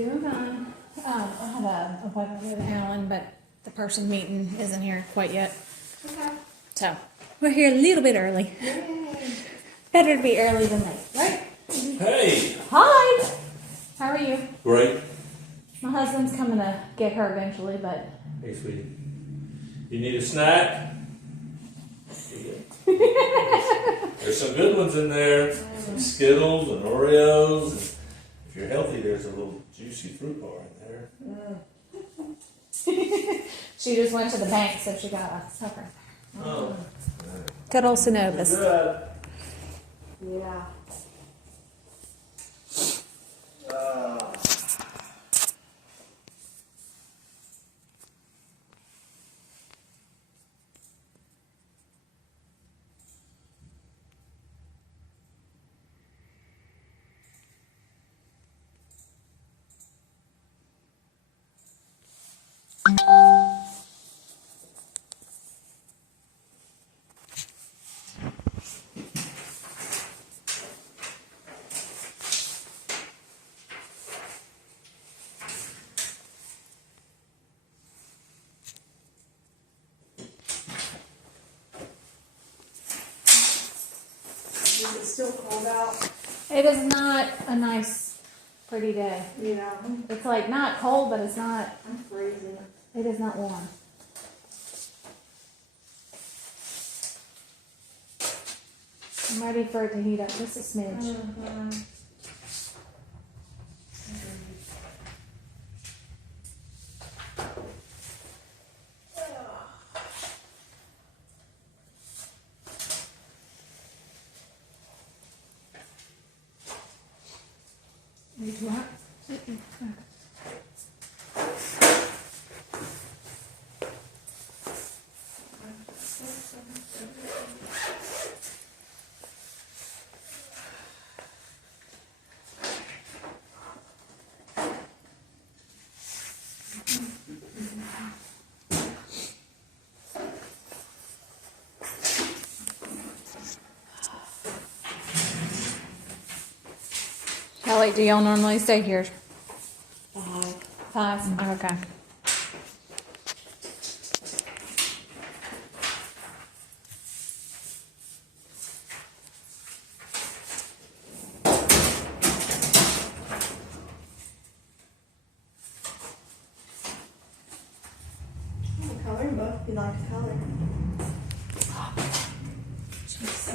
Doing fine. I have an appointment with Alan, but the person meeting isn't here quite yet. Okay. So, we're here a little bit early. Yay. Better to be early than late, right? Hey! Hi! How are you? Great. My husband's coming to get her eventually, but... Hey, sweetie. You need a snack? There's some good ones in there. Some Skittles and Oreos. And if you're healthy, there's a little juicy fruit bar in there. She just went to the bank, so she got a supper. Oh. Good old Synovus. Good. Yeah. Is it still cold out? It is not a nice, pretty day. Yeah. It's like not cold, but it's not, I'm freezing. it is not warm. I'm ready for it to heat up just a smidge. Need to what? How late do y'all normally stay here? 5. Okay. A coloring book, if you like to color.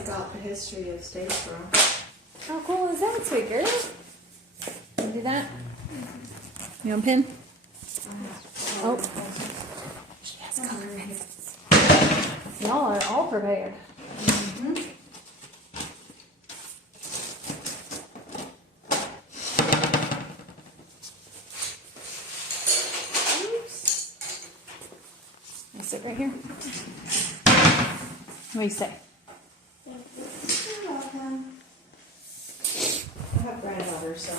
About the history of Statesboro. How cool is that, sweet girl? Can you do that? You want a pen? Oh. She has color pencils. Y'all are all prepared. You sit right here. What do you say? You're welcome. I have granddaughters, so.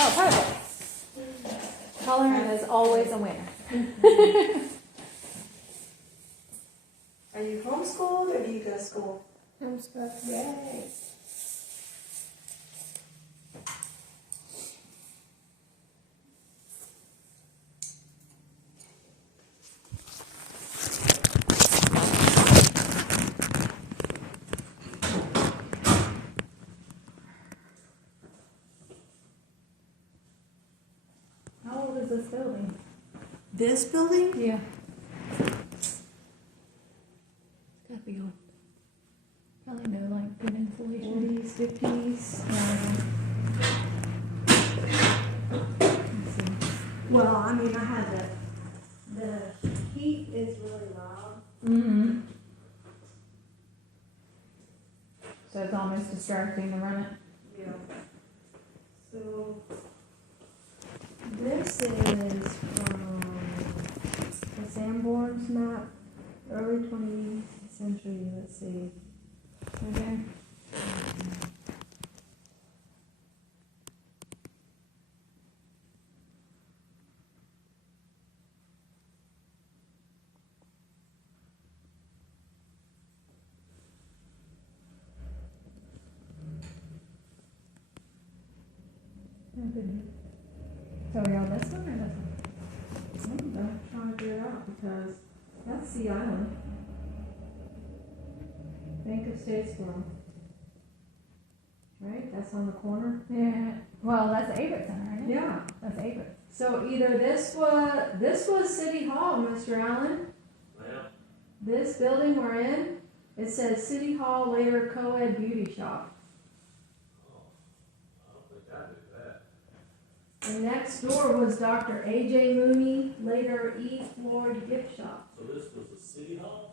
Oh, perfect. Coloring is always a winner. Are you homeschooled or do you go to school? Homeschool. Yay. How old is this building? This building? Yeah. It's gotta be old. Probably no like good insulation. 40s, 50s. Let's see. Well, I mean, I had the heat is really loud. Mm-hmm. So it's almost distracting to run it. Yeah. So this is from the Sanborn's map, early 20th century. Let's see. Okay. So are y'all this one or this one? I'm trying to figure it out because that's Sea Island. Bank of Statesboro. Right, that's on the corner? Yeah. Well, that's Averitt Center, isn't it? Yeah. That's Averitt. So either this was City Hall, Mr. Allen. Yeah. This building we're in, it says City Hall, later Co-ed Beauty Shop. I don't think I knew that. And next door was Dr. A.J. Mooney, later E. Floyd Gift Shop. So this was the city hall?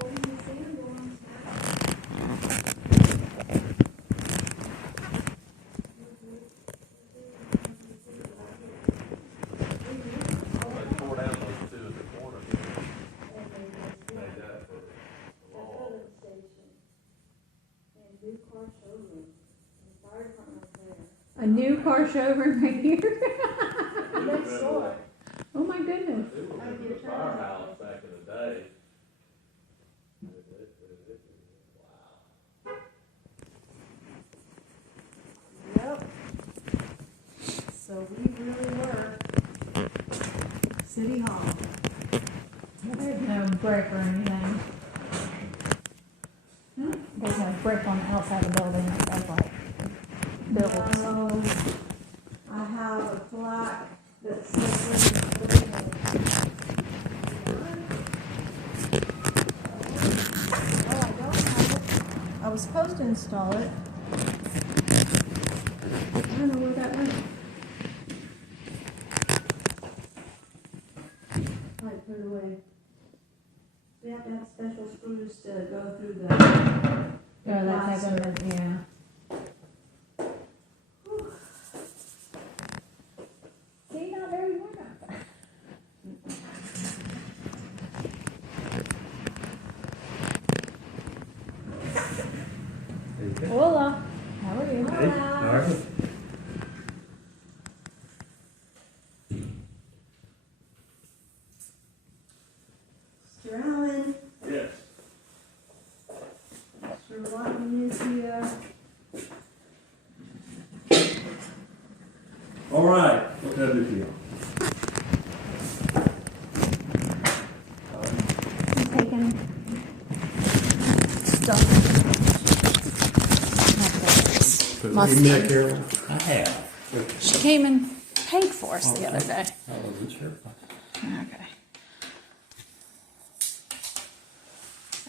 What do you see them going? They tore down those two at the corner. Made that for the law. A new car showroom right here. Next door. Oh my goodness. They were in the firehouse back in the day. Wow. Yep. So we really were City Hall. There's no brick or anything. There's no brick on the outside of the building. That's like built. No, I have a plaque that says. Oh, I don't have it. I was supposed to install it. I don't know where that went. I put it away. We have to have special screws to go through the. Yeah, that's plaster. like a, yeah. See, not very warm outside. Hola. How are you? Hola. Mr. Allen, Yes. Mr. Lawton is here. All right, what can I do for you? I'm taking stuff. My Mikell? I have. She came and paid for us the other day. I wasn't sure. Okay.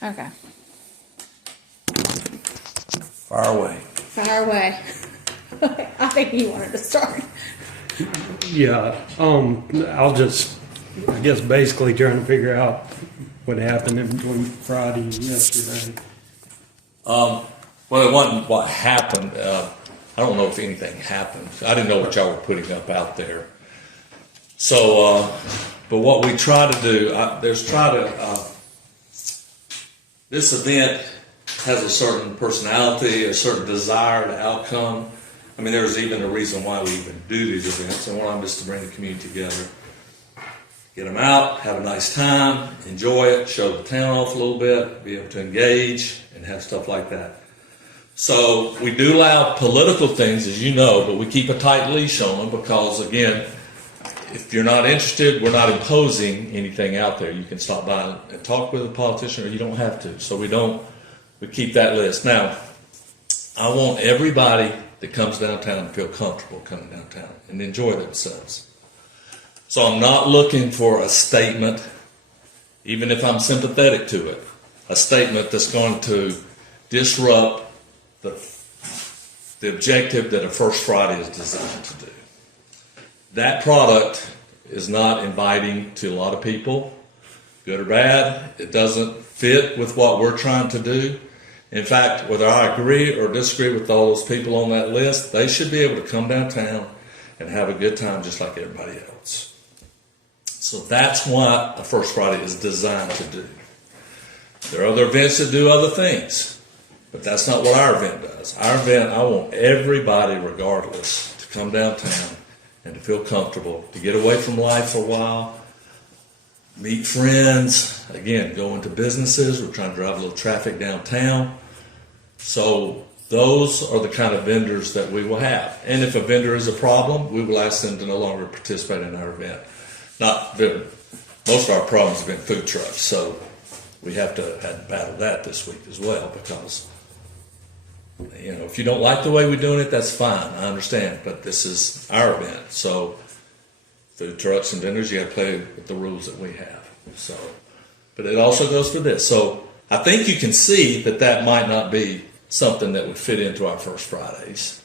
Okay. Fire away. Fire away. I think you wanted to start. Yeah, I'll just, I guess basically trying to figure out what happened in between Friday and yesterday. Well, it wasn't what happened. I don't know if anything happened. I didn't know what y'all were putting up out there. So, but what we try to do, this event has a certain personality, a certain desired outcome. I mean, there's even a reason why we even do these events, and one of them is to bring the community together. Get them out, have a nice time, enjoy it, show the town off a little bit, be able to engage, and have stuff like that. So we do allow political things, as you know, but we keep a tight leash on them because, again, if you're not interested, we're not imposing anything out there. You can stop by and talk with a politician, or you don't have to. So we keep that list. Now, I want everybody that comes downtown to feel comfortable coming downtown and enjoy themselves. So I'm not looking for a statement, even if I'm sympathetic to it, a statement that's going to disrupt the objective that a First Friday is designed to do. That product is not inviting to a lot of people, good or bad. It doesn't fit with what we're trying to do. In fact, whether I agree or disagree with all those people on that list, they should be able to come downtown and have a good time just like everybody else. So that's what a First Friday is designed to do. There are other events that do other things, but that's not what our event does. Our event, I want everybody, regardless, to come downtown and to feel comfortable, to get away from life for a while, meet friends, again, go into businesses. We're trying to drive a little traffic downtown. So those are the kind of vendors that we will have. And if a vendor is a problem, we will ask them to no longer participate in our event. Most of our problems have been food trucks, so we had to battle that this week as well, because if you don't like the way we're doing it, that's fine. I understand, but this is our event, so food trucks and vendors, you got to play with the rules that we have. So, but it also goes for this. So I think you can see that might not be something that would fit into our First Fridays.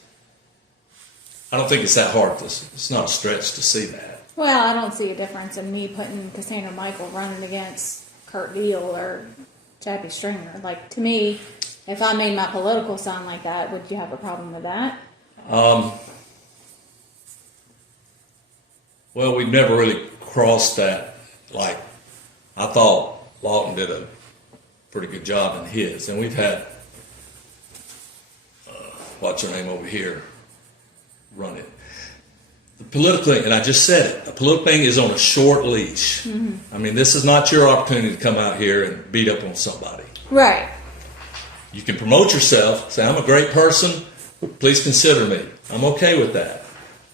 I don't think it's that hard. It's not a stretch to see that. Well, I don't see a difference in me putting Cassandra Mikell running against Kurt Deal or Chappie Stringer. Like, to me, if I made my political sign like that, would you have a problem with that? Well, we've never really crossed that. Like, I thought Lawton did a pretty good job in his, and we've had what's her name over here run it. The political thing, and I just said it, the political thing is on a short leash. Mm-hmm. I mean, this is not your opportunity to come out here and beat up on somebody. Right. You can promote yourself, say, I'm a great person, please consider me. I'm okay with that.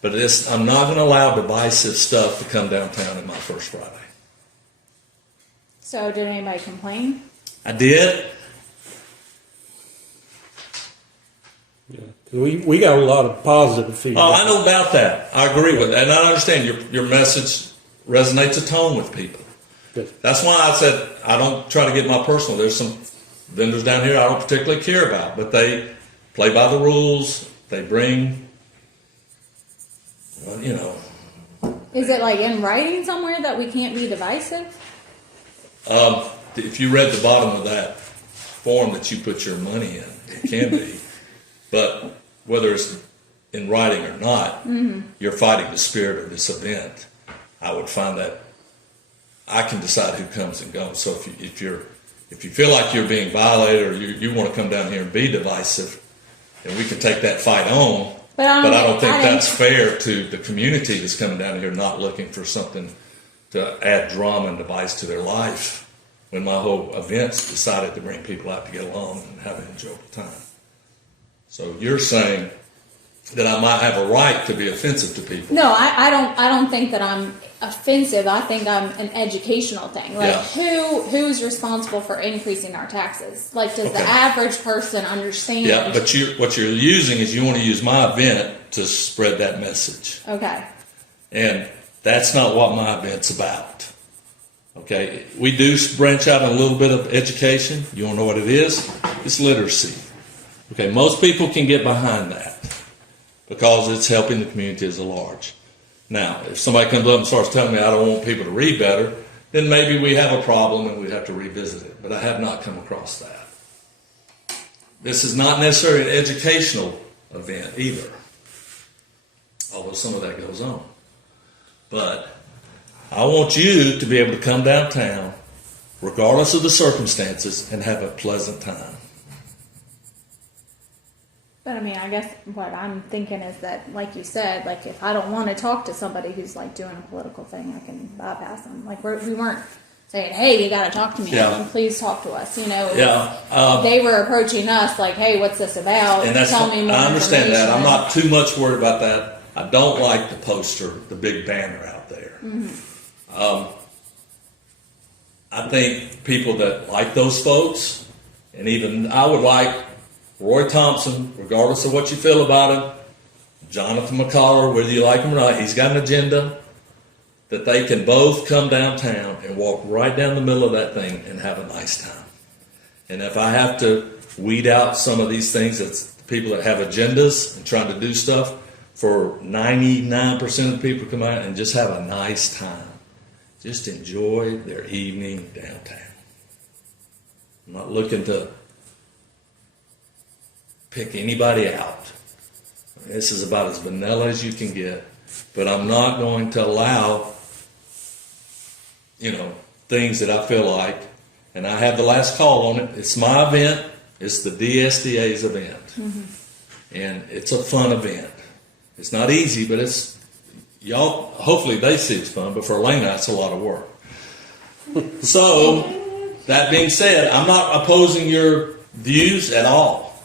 But I'm not going to allow divisive stuff to come downtown in my First Friday. So did anybody complain? I did. Yeah. We got a lot of positive feedback. Oh, I know about that. I agree with that. And I understand your message resonates a tone with people. Good. That's why I said I don't try to get my personal. There's some vendors down here I don't particularly care about, but they play by the rules. They bring, Is it like in writing somewhere that we can't be divisive? If you read the bottom of that form that you put your money in, it can be. But whether it's in writing or not, you're fighting the spirit of this event. I would find that I can decide who comes and goes. So if you feel like you're being violated, or you want to come down here and be divisive, then we can take that fight on. But I don't think that's fair to the community that's coming down here not looking for something to add drama and device to their life, when my whole event's decided to bring people out to get along and have an enjoyable time. So you're saying that I might have a right to be offensive to people? No, I don't think that I'm offensive. I think I'm an educational thing. Like, who's responsible for increasing our taxes? Like, does the average person understand? Yeah, but what you're using is you want to use my event to spread that message. Okay. And that's not what my event's about. Okay, we do branch out in a little bit of education. You want to know what it is? It's literacy. Okay, most people can get behind that because it's helping the community as a large. Now, if somebody comes up and starts telling me I don't want people to read better, then maybe we have a problem and we have to revisit it. But I have not come across that. This is not necessarily an educational event either, although some of that goes on. But I want you to be able to come downtown, regardless of the circumstances, and have a pleasant time. But I mean, I guess what I'm thinking is that, like you said, like if I don't want to talk to somebody who's like doing a political thing, I can bypass them. Like we weren't saying, "Hey, you got to talk to me. Yeah. Please talk to us." Yeah. They were approaching us like, "Hey, what's this about? And that's Tell me more I understand that. I'm information." not too much worried about that. I don't like the poster, the big banner out there. Mm-hmm. I think people that like those folks, and even I would like Roy Thompson, regardless of what you feel about him, Jonathan McCollar, whether you like him or not, he's got an agenda, that they can both come downtown and walk right down the middle of that thing and have a nice time. And if I have to weed out some of these things, that's people that have agendas and trying to do stuff, for 99% of the people to come out and just have a nice time. Just enjoy their evening downtown. I'm not looking to pick anybody out. This is about as vanilla as you can get, but I'm not going to allow, things that I feel like, and I have the last call on it. It's my event. It's the DSDA's event. Mm-hmm. And it's a fun event. It's not easy, but it's, y'all, hopefully they see it's fun, but for Elena, it's a lot of work. So, that being said, I'm not opposing your views at all.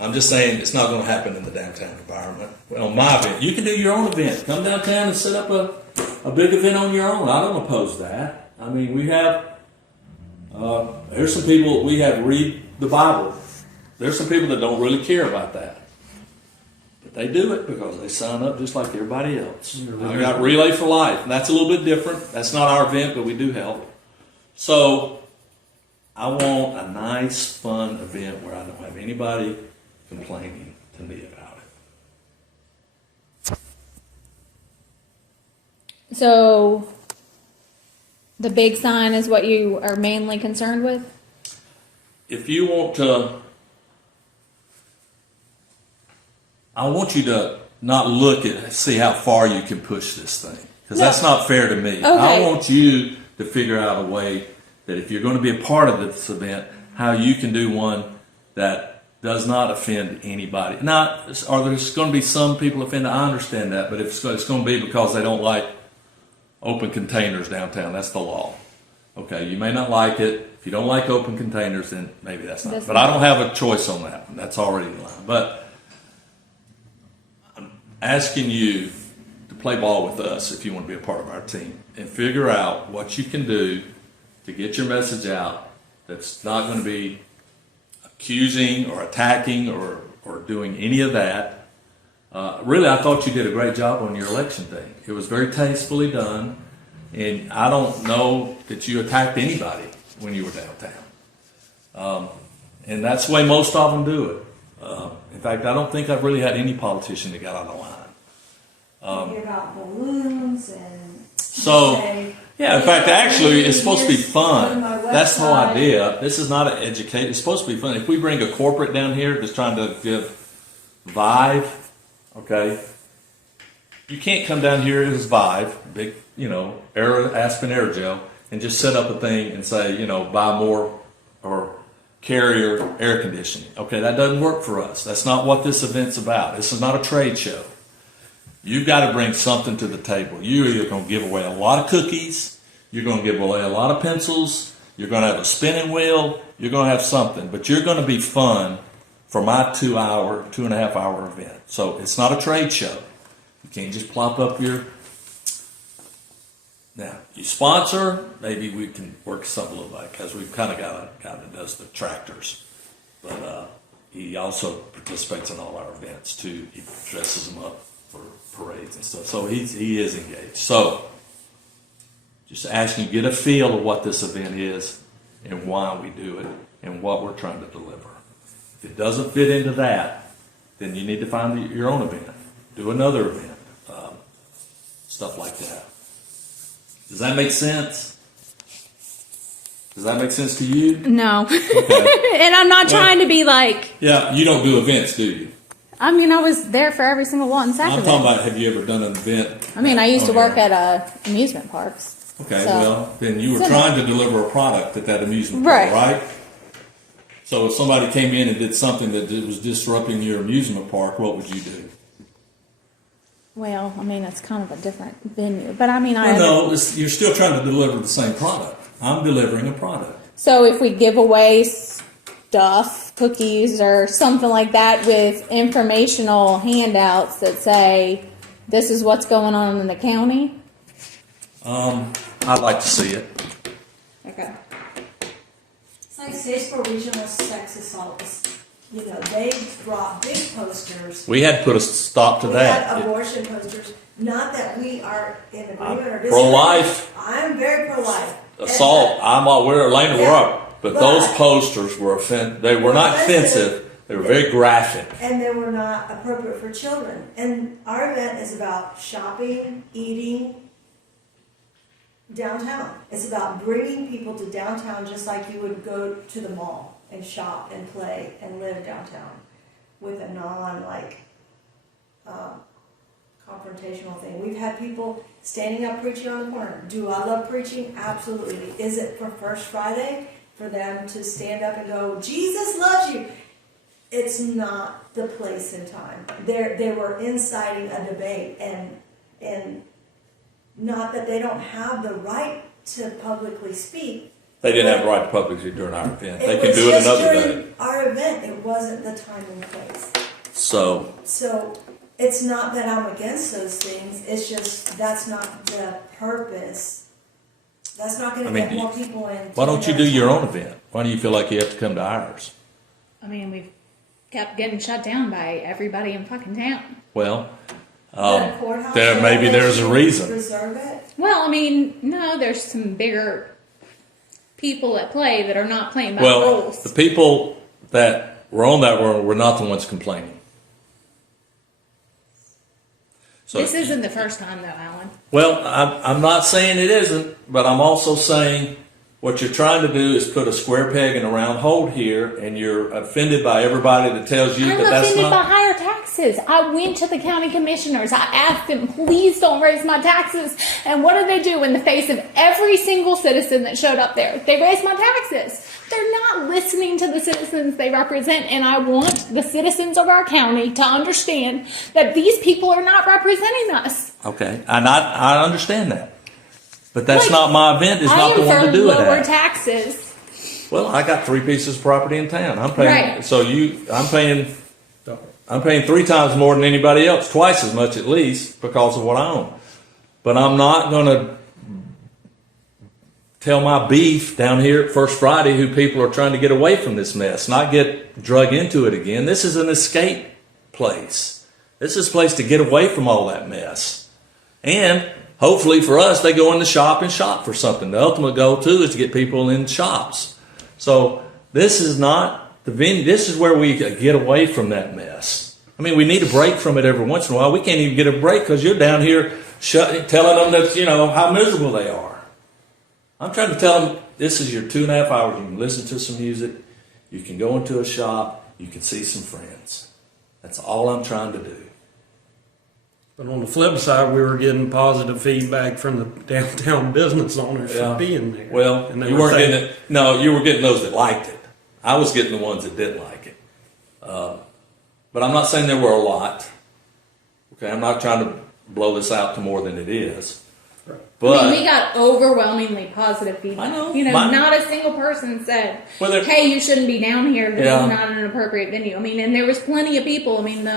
I'm just saying it's not going to happen in the downtown environment. Well, my event, you can do your own event. Come downtown and set up a big event on your own. I don't oppose that. I mean, we have, there's some people, we have read the Bible. There's some people that don't really care about that. But they do it because they sign up just like everybody else. I got Relay for Life, and that's a little bit different. That's not our event, but we do help. So I want a nice, fun event where I don't have anybody complaining to me about it. So the big sign is what you are mainly concerned with? If you want to, I want you to not look at, see how far you can push this thing. Because that's not fair to me. Okay. I want you to figure out a way that if you're going to be a part of this event, how you can do one that does not offend anybody. Now, are there going to be some people offended? I understand that, but if it's going to be because they don't like open containers downtown, that's the law. Okay, you may not like it. If you don't like open containers, then maybe that's not. But I don't have a choice on that one. That's already in line. But I'm asking you to play ball with us if you want to be a part of our team and figure out what you can do to get your message out that's not going to be accusing or attacking or doing any of that. Really, I thought you did a great job on your election thing. It was very tastefully done, and I don't know that you attacked anybody when you were downtown. And that's the way most of them do it. In fact, I don't think I've really had any politician that got out of line. You give out balloons and So, say, yeah, in fact, actually, it's supposed to be Go to fun. my That's the whole website. idea. This is not an educate. It's supposed to be fun. If we bring a corporate down here that's trying to give Vive, okay, you can't come down here as Vive, big, Aspen Aerogel, and just set up a thing and say, buy more or Carrier air conditioning. Okay, that doesn't work for us. That's not what this event's about. This is not a trade show. You've got to bring something to the table. You're either going to give away a lot of cookies, you're going to give away a lot of pencils, you're going to have a spinning wheel, you're going to have something, but you're going to be fun for my 2.5 hour event. So it's not a trade show. You can't just plop up your... Now, you sponsor, maybe we can work something a little like, because we've kind of got a guy that does the tractors, but he also participates in all our events too. He dresses them up for parades and stuff. So he is engaged. So just asking you, get a feel of what this event is and why we do it and what we're trying to deliver. If it doesn't fit into that, then you need to find your own event. Do another event. Stuff like that. Does that make sense? Does that make sense to you? No. Okay. And I'm not trying to be like, Yeah, you don't do events, do you? I mean, I was there for every single one I'm Saturday. talking about, have you ever done an event? I mean, I used to on work your- at amusement parks. Okay, so- well, then you were So- trying to deliver a product at that amusement park, Right. right? So if somebody came in and did something that was disrupting your amusement park, what would you do? Well, I mean, it's kind of a different venue, but I mean, Well, no, you're still trying to deliver the same product. I'm delivering a product. So if we give away stuff, cookies or something like that with informational handouts that say, this is what's going on in the county. I'd like to see it. Okay. It's like Statesboro Regional Sex Assaults. They brought big posters. We had to put a stop to We that. had abortion posters. Not that we are in agreement or disagree. Pro-life. I'm very pro-life. Assault. We're Elena, we're up. But But- those posters were they were not offensive. They were very graphic. And they were not appropriate for children. And our event is about shopping, eating, downtown. It's about bringing people to downtown just like you would go to the mall and shop and play and live downtown with a confrontational thing. We've had people standing up preaching on the corner. Do I love preaching? Absolutely. Is it for First Friday for them to stand up and go, Jesus loves you? It's not the place and time. They were inciting a debate, and not that they don't have the right to publicly speak They didn't have the right to publicly during our event. They It can was do it just another during day. our event, it wasn't the time and the place. So, So it's not that I'm against those things, it's just that's not the purpose. That's not gonna I mean, get more people in. why don't you do your own event? Why do you feel like you have to come to ours? I mean, we've kept getting shut down by everybody in fucking town. Well, The courthouse, there maybe there's a reason. Reserve it. Well, I mean, no, there's some bigger people at play that are not playing by Well, rules. the people that were on that were not the ones complaining. So, This isn't the first time, though, Alan. well, I'm not saying it isn't, but I'm also saying what you're trying to do is put a square peg in a round hole here, and you're offended by everybody that tells you I'm that that's offended by not. higher taxes. I went to the county commissioners. I asked them, please don't raise my taxes. And what did they do in the face of every single citizen that showed up there? They raised my taxes. They're not listening to the citizens they represent. And I want the citizens of our county to understand that these people are not representing us. Okay, and I understand that, but that's Like, not my event. Is I not am the one for to do it lower at. taxes. Well, I got 3 pieces of property in town. I'm paying. Right. So I'm paying 3 times more than anybody else, twice as much at least, because of what I own. But I'm not going to tell my beef down here at First Friday who people are trying to get away from this mess, not get drug into it again. This is an escape place. This is a place to get away from all that mess. And hopefully for us, they go in the shop and shop for something. The ultimate goal too is to get people in shops. So this is not the venue. This is where we get away from that mess. I mean, we need a break from it every once in a while. We can't even get a break because you're down here telling them that, how miserable they are. I'm trying to tell them this is your 2.5 hours. You can listen to some music. You can go into a shop. You can see some friends. That's all I'm trying to do. But on the flip side, we were getting positive feedback from the downtown business owners Yeah. for being there. Well, And they you were weren't saying- getting it. No, you were getting those that liked it. I was getting the ones that didn't like it. But I'm not saying there were a lot. Okay, I'm not trying to blow this out to more than it is. But I mean, we got overwhelmingly positive feedback. I know. Not a single person said, Well, there- "Hey, you shouldn't be down here. This Yeah. is not an appropriate venue." I mean, and there was plenty of people. I mean,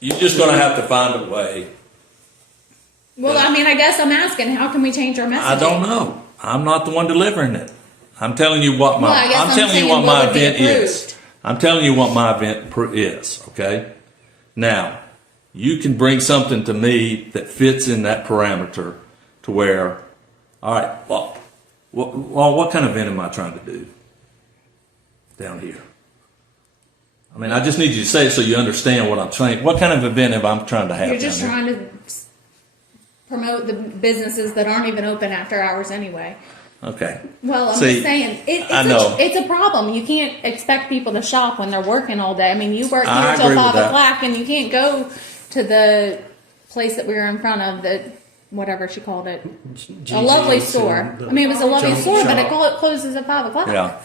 you're just going to have to find a way. I guess I'm asking, how can we change our messaging? I don't know. I'm not the one delivering it. I'm telling you what Well, I guess I'm telling you saying what my what would be event is. approved. I'm telling you what my event is. Okay. Now, you can bring something to me that fits in that parameter to where, all right, well, what kind of event am I trying to do down here? I mean, I just need you to say it so you understand what I'm saying. What kind of event am I trying to have? You're just down here? trying to promote the businesses that aren't even open after hours anyway. Okay. Well, I'm See, just saying, I know. it's a problem. You can't expect people to shop when they're working all day. I mean, you work I here till agree with 5 that. o'clock, and you can't go to the place that we were in front of, the whatever she called it, a lovely GG's store. and the I mean, it was a lovely junk store, but it shop. closes at 5 o'clock. Yeah.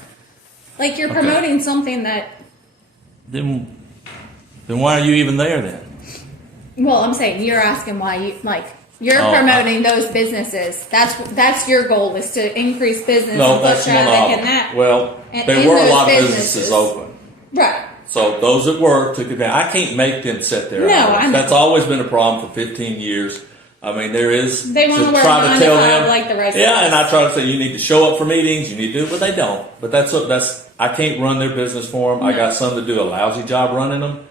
Like you're Okay. promoting something that. Then why are you even there then? Well, I'm saying you're asking why you're Oh, promoting those businesses. That's your goal, is to increase business No, and foot that's one traffic of and them. that. Well, And there in were a those lot of businesses. businesses open. Right. So those that were took advantage. I can't make them set their No, hours. I know. That's always been a problem for 15 years. I mean, there is They wanna work try 9 to to tell 5 them, like the rest yeah, of us. and I try to say you need to show up for meetings, you need to do it, but they don't. But that's I can't run their business for them. I got some that do a lousy job running them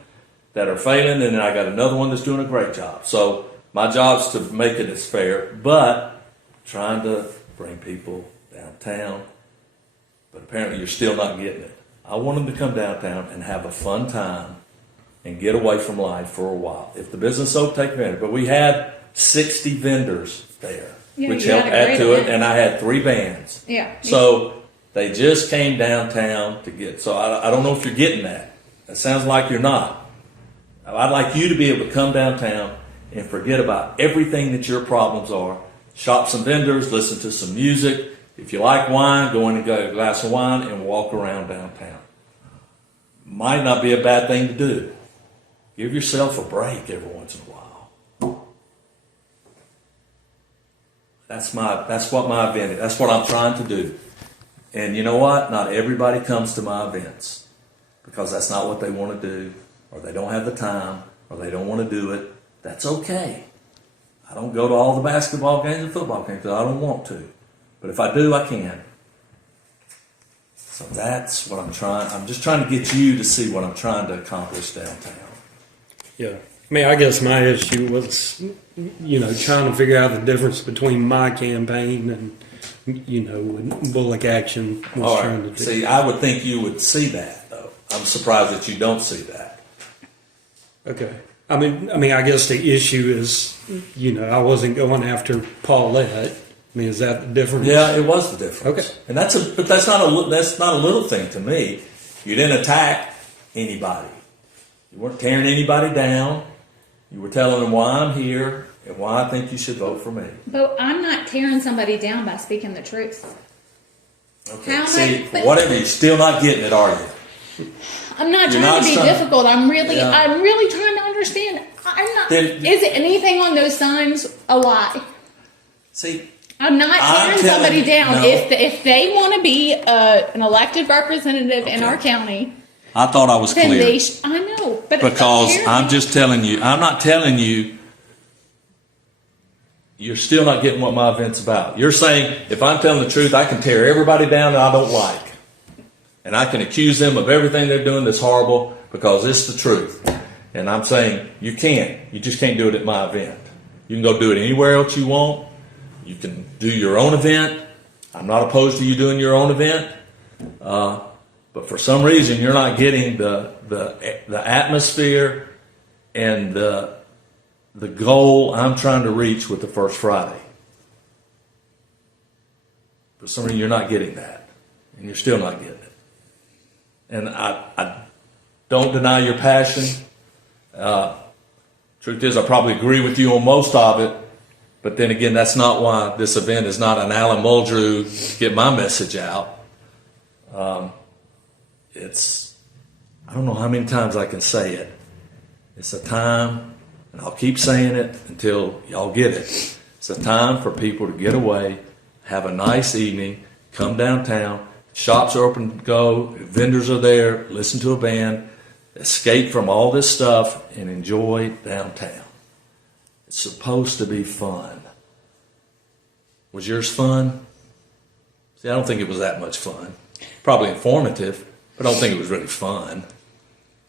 that are failing, and then I got another one that's doing a great job. So my job's to make it as fair, but trying to bring people downtown. But apparently you're still not getting it. I want them to come downtown and have a fun time and get away from life for a while. If the business so take advantage, but we had 60 vendors there, Yeah, which you had helped a add great to it, event. and I had 3 bands. Yeah. So they just came downtown to get. So I don't know if you're getting that. It sounds like you're not. I'd like you to be able to come downtown and forget about everything that your problems are. Shop some vendors, listen to some music. If you like wine, go in and get a glass of wine and walk around downtown. Might not be a bad thing to do. Give yourself a break every once in a while. That's what my event is. That's what I'm trying to do. And you know what? Not everybody comes to my events because that's not what they want to do, or they don't have the time, or they don't want to do it. That's okay. I don't go to all the basketball games and football games because I don't want to. But if I do, I can. So that's what I'm trying. I'm just trying to get you to see what I'm trying to accomplish downtown. Yeah. I mean, I guess my issue was, trying to figure out the difference between my campaign and, what Bulloch Action was All trying to right. do. See, I would think you would see that, though. I'm surprised that you don't see that. Okay. I mean, I guess the issue is, I wasn't going after Paulette. I mean, is that the difference? Yeah, it was the difference. Okay. And that's not a little thing to me. You didn't attack anybody. You weren't tearing anybody down. You were telling them why I'm here and why I think you should vote for me. But I'm not tearing somebody down by speaking the truth. Okay. How am See, I- but- whatever, you're still not getting it, are you? I'm not You're trying not to be trying- difficult. I'm really Yeah. trying to understand. I'm not. Then- Is it anything on those signs a lie? See, I'm not I'm tearing telling somebody you, down. no. If they want to be an elected representative in Okay. our county, I thought I was then clear. they. I know, but Because apparently- I'm just telling you, I'm not telling you, you're still not getting what my event's about. You're saying, if I'm telling the truth, I can tear everybody down that I don't like. And I can accuse them of everything they're doing that's horrible because it's the truth. And I'm saying, you can't. You just can't do it at my event. You can go do it anywhere else you want. You can do your own event. I'm not opposed to you doing your own event. But for some reason, you're not getting the atmosphere and the goal I'm trying to reach with the First Friday. For some reason, you're not getting that, and you're still not getting it. And I don't deny your passion. Truth is, I probably agree with you on most of it. But then again, that's not why this event is not an Alan Muldrew to get my message out. I don't know how many times I can say it. It's a time, and I'll keep saying it until y'all get it. It's a time for people to get away, have a nice evening, come downtown. Shops are open to go, vendors are there, listen to a band, escape from all this stuff, and enjoy downtown. It's supposed to be fun. Was yours fun? See, I don't think it was that much fun. Probably informative, but I don't think it was really fun.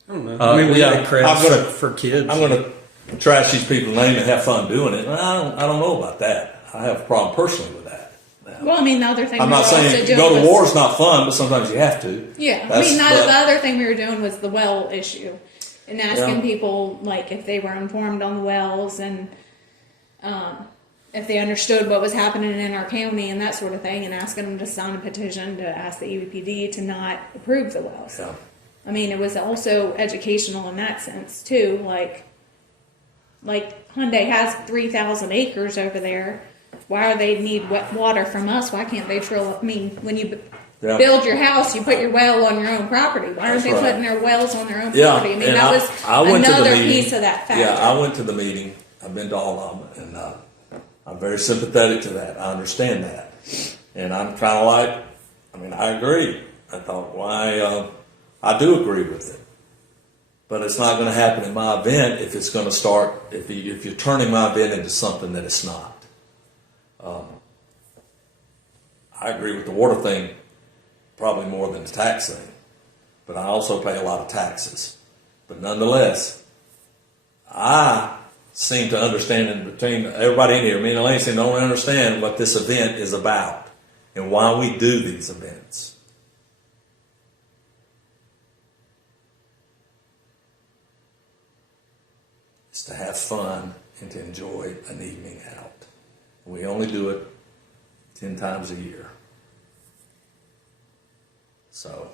I don't know. I mean, we had crafts I'm gonna- for kids. I'm going to trash these people's name and have fun doing it. I don't know about that. I have a problem personally with that. Now, Well, I mean, the other thing I'm we were not also saying doing go to was, war is not fun, but sometimes you have to. Yeah, I That's- mean, but- the other thing we were doing was the well issue, and asking Yeah. people like if they were informed on the wells and if they understood what was happening in our county and that sort of thing, and asking them to sign a petition to ask the EVPD to not approve the wells. Yeah. I mean, it was also educational in that sense too. Like Hyundai has 3,000 acres over there. Why do they need wet water from us? Why can't they drill? I mean, when you Yeah. build your house, you put your well on your own property. Why aren't That's they right. putting their wells on their own Yeah, property? I mean, and that was I went to the another meeting. piece of that factor. Yeah, I went to the meeting. I've been to all of them, and I'm very sympathetic to that. I understand that, and I'm kind of like, I mean, I agree. I thought, why? I do agree with it, but it's not going to happen in my event if it's going to start. If you're turning my event into something that it's not. I agree with the water thing, probably more than the tax thing, but I also pay a lot of taxes. But nonetheless, I seem to understand, in between everybody in here, me and Elaine seem to only understand what this event is about and why we do these events. It's to have fun and to enjoy an evening out. We only do it 10 times a year. So,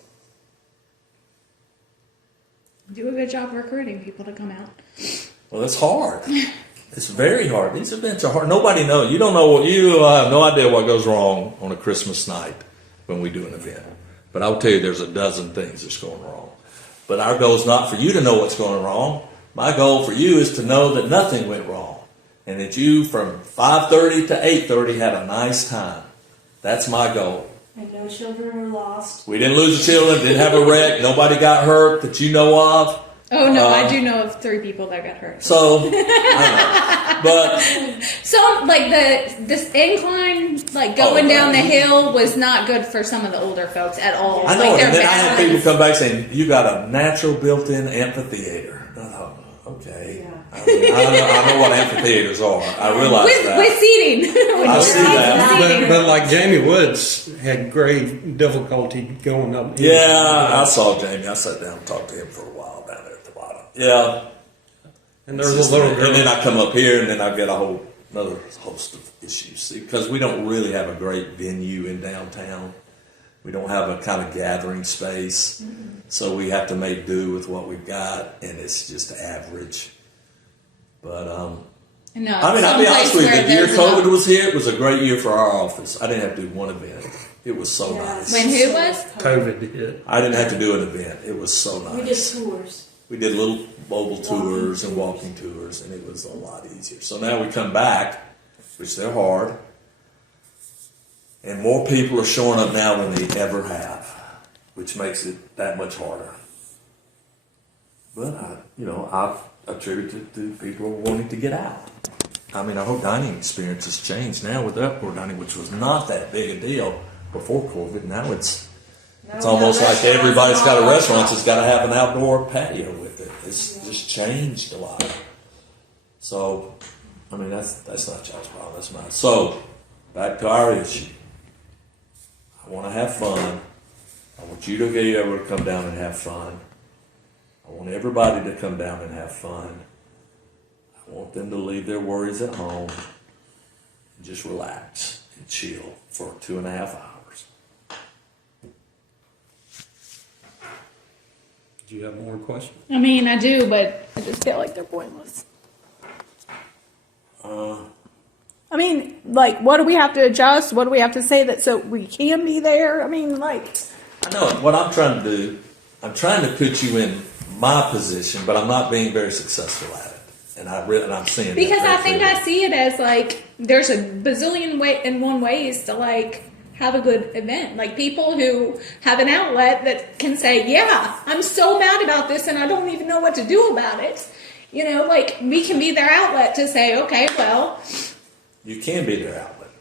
Do a good job recruiting people to come out. well, it's hard. It's very hard. These events are hard. Nobody knows. You don't know what you have no idea what goes wrong on a Christmas night when we do an event. But I'll tell you, there's a dozen things that's going wrong. But our goal is not for you to know what's going wrong. My goal for you is to know that nothing went wrong, and that you from 5:30 to 8:30 had a nice time. That's my goal. And no children were lost. We didn't lose the children, didn't have a wreck, nobody got hurt that you know of. Oh no, I do know of 3 people that got hurt. So, I don't know. But Some like this incline, like going down the hill, was not good for some of the older folks at all. I know, like, and then I had people balance- come back saying, you got a natural built-in amphitheater. I thought, okay. Yeah. I know what amphitheaters are. I realize that. with seating. I see that. But like Jamie Woods had great difficulty going up. Yeah, I saw Jamie. I sat down and talked to him for a while down there at the bottom. Yeah. And there's a little girl. And then I come up here and then I get another host of issues. See, because we don't really have a great venue in downtown. We don't have a kind of gathering space. So we have to make do with what we've got, and it's just average. But, No, I mean, I'll be honest with you, the year COVID was here, it was a great year for our office. I didn't have to do one event. It was so nice. When who was? COVID hit. I didn't have to do an event. It was so nice. We did tours. We did little mobile tours and walking tours, and it was a lot easier. So now we come back, which they're hard, and more people are showing up now than they ever have, which makes it that much harder. But I've attributed it to people wanting to get out. I mean, our whole dining experience has changed now with outdoor dining, which was not that big a deal before COVID. Now it's almost like everybody's got a restaurant that's got to have an outdoor patio with it. It's just changed a lot. So, I mean, that's not y'all's problem. That's mine. So, back to our issue. I want to have fun. I want you to be able to come down and have fun. I want everybody to come down and have fun. I want them to leave their worries at home and just relax and chill for 2.5 hours. Do you have more questions? I mean, I do, but I just feel like they're pointless. I mean, like, what do we have to adjust? What do we have to say that so we can be there? I mean, like, I know what I'm trying to do. I'm trying to put you in my position, but I'm not being very successful at it. And I'm seeing that because I very think clearly. I see it as like there's a bazillion ways to like have a good event. Like people who have an outlet that can say, "Yeah, I'm so mad about this, and I don't even know what to do about it." You know, like we can be their outlet to say, "Okay, well." You can be their outlet.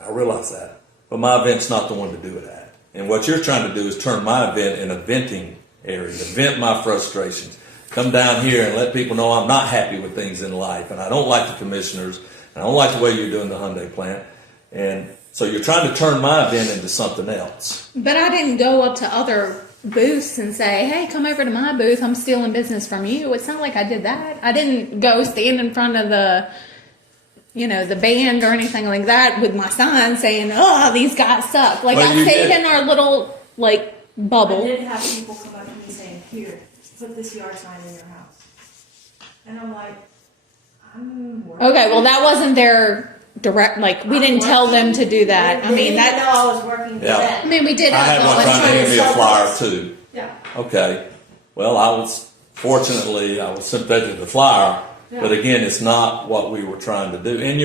I realize that. But my event's not the one to do it at. And what you're trying to do is turn my event in a venting area, to vent my frustrations. Come down here and let people know I'm not happy with things in life, and I don't like the commissioners, and I don't like the way you're doing the Hyundai plant. And so you're trying to turn my event into something else. But I didn't go up to other booths and say, "Hey, come over to my booth. I'm stealing business from you." It's not like I did that. I didn't go stand in front of the band or anything like that with my sign saying, "Oh, these guys suck." Like, Well, I you stayed did. in our little, like, I bubble. did have people come up to me saying, "Here, put this yard sign in your house." And I'm like, I'm working. Okay, well, that wasn't their direct, like, we didn't tell them to do that. I They mean, didn't that, know I was working for Yeah. I them. mean, we did I had have one trying to hand me a volunteers. flyer too. Yeah. Okay. Well, I was sympathetic to the flyer, but again, it's not what we were trying to do. And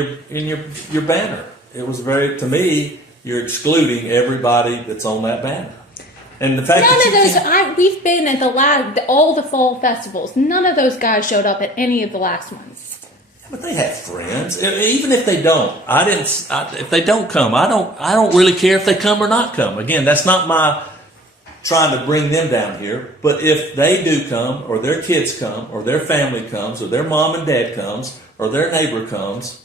your banner, it was to me, you're excluding everybody that's on that banner. And the fact None that of you those. can't- We've been at all the fall festivals. None of those guys showed up at any of the last ones. but they have friends. Even if they don't, if they don't come, I don't really care if they come or not come. Again, that's not my trying to bring them down here. But if they do come, or their kids come, or their family comes, or their mom and dad comes, or their neighbor comes,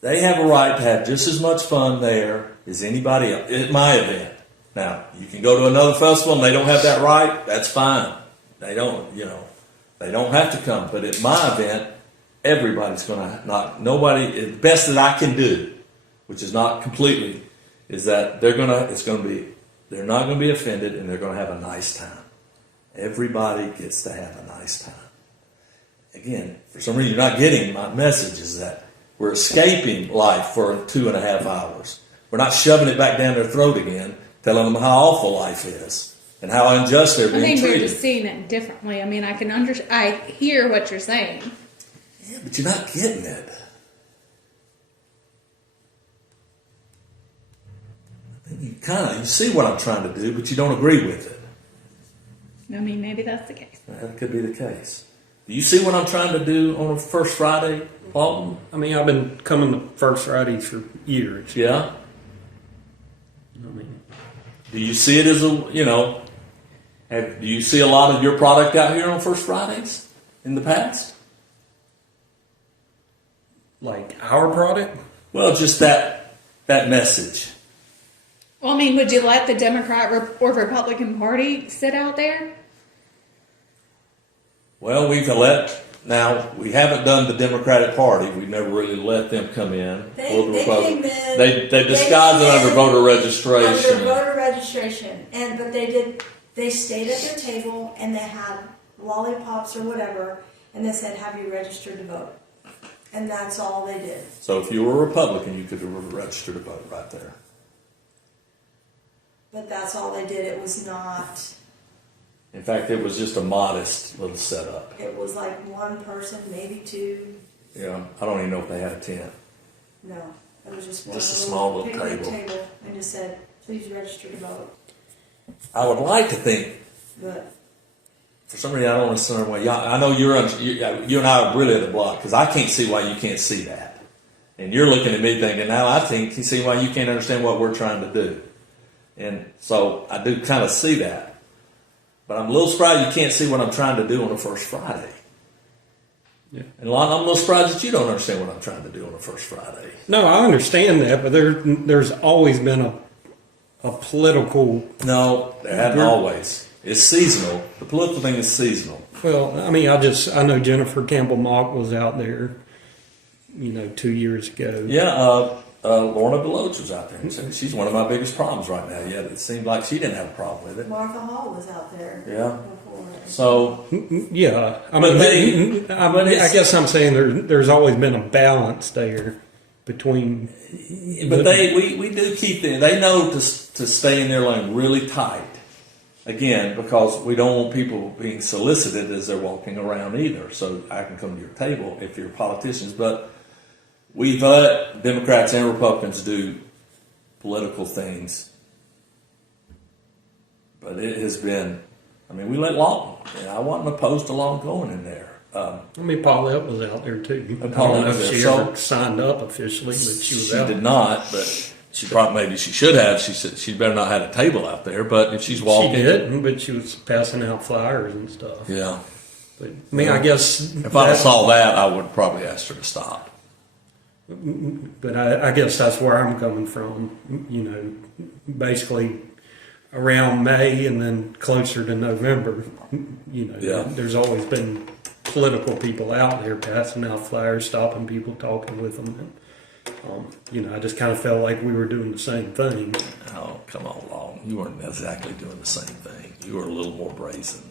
they have a right to have just as much fun there as anybody else at my event. Now, you can go to another festival and they don't have that right. That's fine. They don't have to come. But at my event, everybody's going to the best that I can do, which is not completely, is that they're not going to be offended, and they're going to have a nice time. Everybody gets to have a nice time. Again, for some reason, you're not getting my message is that we're escaping life for 2.5 hours. We're not shoving it back down their throat again, telling them how awful life is and how unjust they're I being think we're treated. just seeing it differently. I mean, I hear what you're saying. Yeah, but you're not getting it. I think you see what I'm trying to do, but you don't agree with it. I mean, maybe that's the case. That could be the case. Do you see what I'm trying to do on a First Friday, Lawton? I mean, I've been coming to First Friday for years. Yeah. I mean, Do you see it as a, do you see a lot of your product out here on First Fridays in the past? like our product? Well, just that message. Well, I mean, would you let the Democrat or Republican Party sit out there? Well, we haven't done the Democratic Party. We've never really let them come in. They Republican. came in. They disguised it under voter registration. Under voter registration, but they stayed at their table and they had lollipops or whatever, and they said, "Have you registered to vote?" And that's all they did. So if you were a Republican, you could register to vote right there. But that's all they did. It was not. In fact, it was just a modest little setup. It was like one person, maybe two. Yeah, I don't even know if they had a tent. No, it was just Just a small little picnic table. and just said, "Please register to vote." I would like to think, But for some reason, I don't understand why. I know you and I are really at the block because I can't see why you can't see that, and you're looking at me thinking, now I think you see why you can't understand what we're trying to do, and so I do kind of see that. But I'm a little surprised you can't see what I'm trying to do on the First Friday. Yeah. And I'm a little surprised that you don't understand what I'm trying to do on the First Friday. No, I understand that, but there's always been a political. No, there hadn't always. It's seasonal. The political thing is seasonal. Well, I mean, I know Jennifer Campbell Mock was out there, 2 years ago. Yeah, Lorna Bulloch was out there. And she's one of my biggest problems right now. Yet it seemed like she didn't have a problem with it. Martha Hall was out there. Yeah. Before. So, Yeah, I But mean, they- I guess I'm saying there's always been a balance there between. but we do keep them. They know to stay in their lane really tight. Again, because we don't want people being solicited as they're walking around either. So I can come to your table if you're politicians. But we've let Democrats and Republicans do political things. But it has been, we let Lawton. And I wasn't opposed to Lawton going in there. I mean, Paulette was out there too. I Paulette don't know was if there. she So- ever signed up officially, but she was She out. did not, but maybe she should have. She said she better not have a table out there. But if she's walking, She did, but she was passing out flyers and stuff. Yeah. But I mean, I guess If I saw that, I would probably ask her to stop. But I guess that's where I'm coming from. Basically around May and then closer to November. Yeah. There's always been political people out there passing out flyers, stopping people, talking with them. And, I just kind of felt like we were doing the same thing. Oh, come on, Long. You weren't exactly doing the same thing. You were a little more brazen.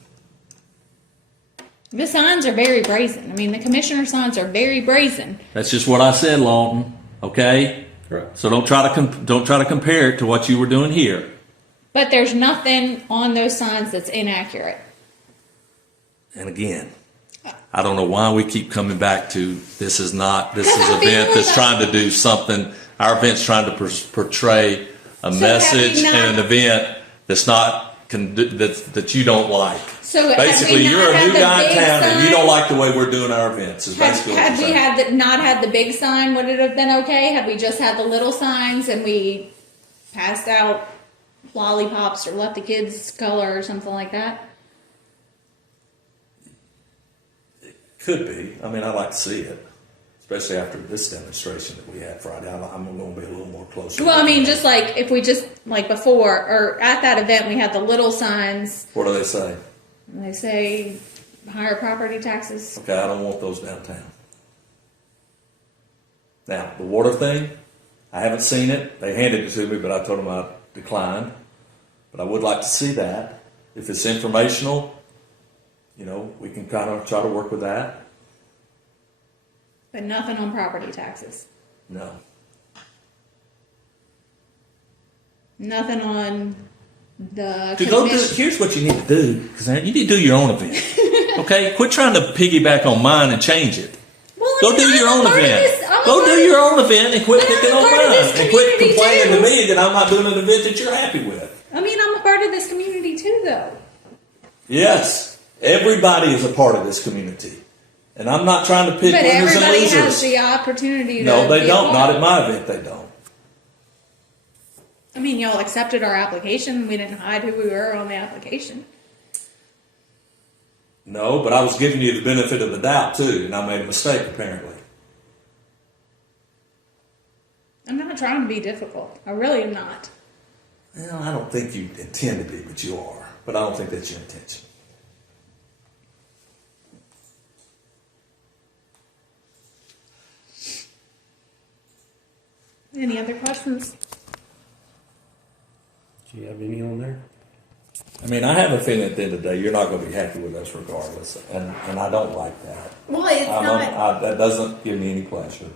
The signs are very brazen. I mean, the commissioner signs are very brazen. That's just what I said, Lawton. Okay. Right. So don't try to compare it to what you were doing here. But there's nothing on those signs that's inaccurate. And again, I don't know why we keep coming back to this is an event that's trying to do something. Our event's trying to portray a message and an event that's not that you don't like. So Basically, have we you're a not new had guy the in big town and you sign? don't like the way we're doing our events. Is basically what Had you're we saying. not had the big sign, would it have been okay? Had we just had the little signs and we passed out lollipops or let the kids color or something like that? Could be. I'd like to see it, especially after this demonstration that we had Friday. I'm going to be a little more closer. Well, I mean, just like if we just like before or at that event, we had the little signs. What do they say? And they say higher property taxes. Okay, I don't want those downtown. Now, the water thing, I haven't seen it. They handed it to me, but I told them I declined. But I would like to see that. If it's informational, we can kind of try to work with that. But nothing on property taxes. No. Nothing on the commission. Here's what you need to do, Cassandra. You need to do your own event. Okay? Quit trying to piggyback on mine and change it. Well, Go do your own event. I'm Go do your own event and quit But I'm picking a on part of mine. this And quit community complaining too. to me that I'm not doing an event that you're happy with. I mean, I'm a part of this community too, though. Yes, everybody is a part of this community. And I'm not trying to pick But winners and everybody losers. has the opportunity to. No, they be a don't. part. Not at my event, they don't. I mean, y'all accepted our application. We didn't hide who we were on the application. No, but I was giving you the benefit of the doubt too, and I made a mistake apparently. I'm not trying to be difficult. I really am not. Well, I don't think you intend to be, but you are. But I don't think that's your intention. Any other questions? Do you have any on there? I mean, I have a feeling at the end of the day, you're not going to be happy with us regardless, and I don't like that. Well, it's That doesn't give me any pleasure.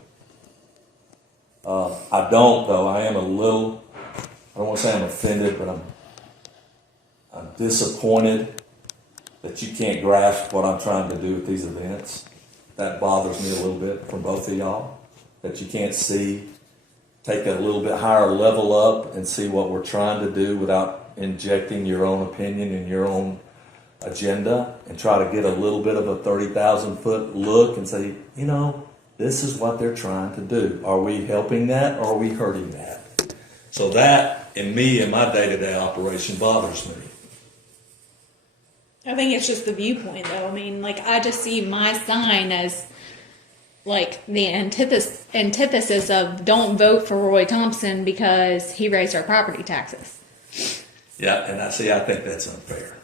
I don't, though. I am a little, I don't want to say I'm offended, but I'm disappointed that you can't grasp what I'm trying to do with these events. That bothers me a little bit from both of y'all, that you can't see, take a little bit higher level up and see what we're trying to do without injecting your own opinion and your own agenda and try to get a little bit of a 30,000 foot look and say, you know, this is what they're trying to do. Are we helping that or are we hurting that? So that, in me and my day-to-day operation, bothers me. I think it's just the viewpoint, though. I mean, like, I just see my sign as, like, the antithesis of don't vote for Roy Thompson because he raised our property taxes. Yeah, and I think that's unfair.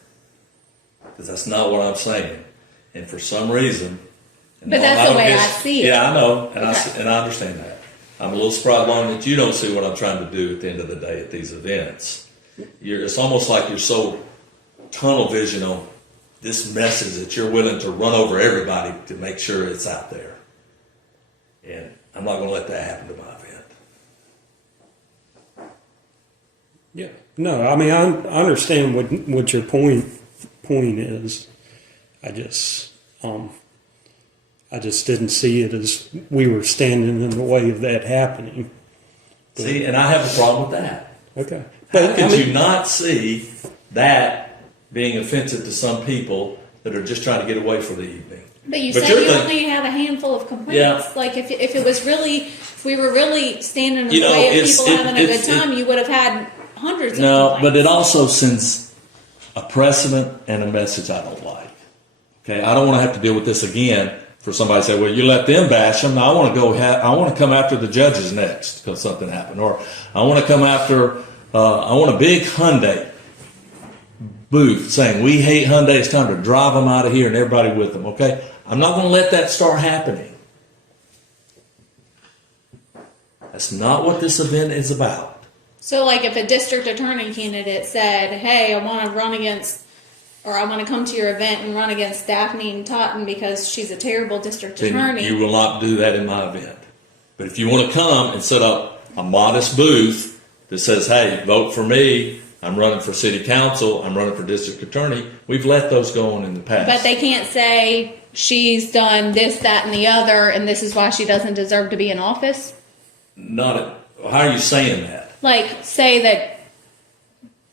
Because that's not what I'm saying. And for some reason... But that's the way I see it. Yeah, I know, and, Okay. I understand that. I'm a little surprised, Lawton, that you don't see what I'm trying to do at the end of the day at these events. It's almost like you're so tunnel vision on this message that you're willing to run over everybody to make sure it's out there. And I'm not going to let that happen to my event. Yeah. No, I mean, I understand what your point is. I just didn't see it as we were standing in the way of that happening. See, and I have a problem with that. Okay. How could you not see that being offensive to some people that are just trying to get away for the evening? But you But said you're you the- only had a handful of complaints. Yeah. Like, if it was really, if we were really standing in You the know, way of it's- people it- having a it's- good time, you would have had hundreds of No, complaints. but it also sends a precedent and a message I don't like. Okay, I don't want to have to deal with this again for somebody to say, well, you let them bash them. Now I want to I want to come after the judges next because something happened. Or I want to come after, I want a big Hyundai booth saying, we hate Hyundai, it's time to drive them out of here and everybody with them, okay? I'm not going to let that start happening. That's not what this event is about. So, like, if a district attorney candidate said, hey, I want to run against, or I want to come to your event and run against Daphne Totten because she's a terrible district Then attorney. you will not do that in my event. But if you want to come and set up a modest booth that says, hey, vote for me, I'm running for city council, I'm running for district attorney, we've let those go on in the past. But they can't say she's done this, that, and the other, and this is why she doesn't deserve to be in office. How are you saying that? Like, say that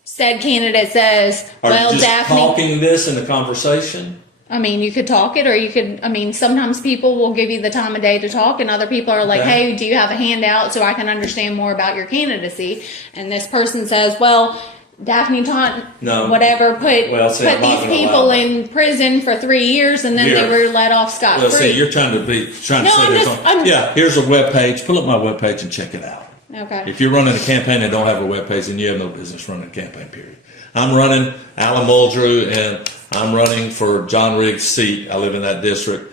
said candidate says, Are well, you just Daphne. talking this in a conversation? I mean, you could talk it, or you could, I mean, sometimes people will give you the time of day to talk, and other people are like, Okay. hey, do you have a handout so I can understand more about your candidacy? And this person says, well, Daphne Taunton, No. whatever, put Well, see, I'm not these gonna people allow in prison for 3 years, and then Here. they were let off scot Well, free. see, you're trying to No, say I'm there's just- no- I'm- yeah, here's a web page. Pull up my web page and check it out. Okay. If you're running a campaign and don't have a web page, then you have no business running a campaign, period. I'm running Alan Muldrew, and I'm running for John Riggs' seat. I live in that district.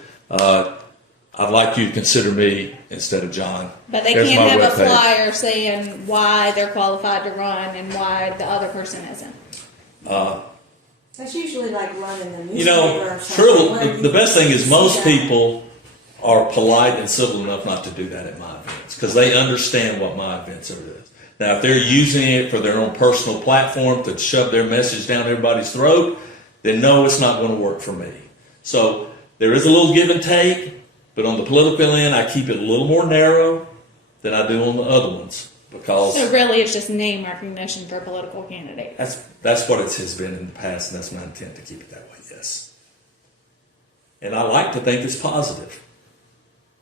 I'd like you to consider me instead of John. But they There's can't my have a webpage. flyer saying why they're qualified to run and why the other person isn't. That's usually like running the newspaper You know, or something. true. where The you best thing is see most that. people are polite and civil enough not to do that at my events because they understand what my events are. Now, if they're using it for their own personal platform to shove their message down everybody's throat, then no, it's not going to work for me. So there is a little give and take, But on the political end, I keep it a little more narrow than I do on the other ones because So really, it's just name recognition for political candidates. that's what it has been in the past, and that's my intent to keep it that way. Yes. And I like to think it's positive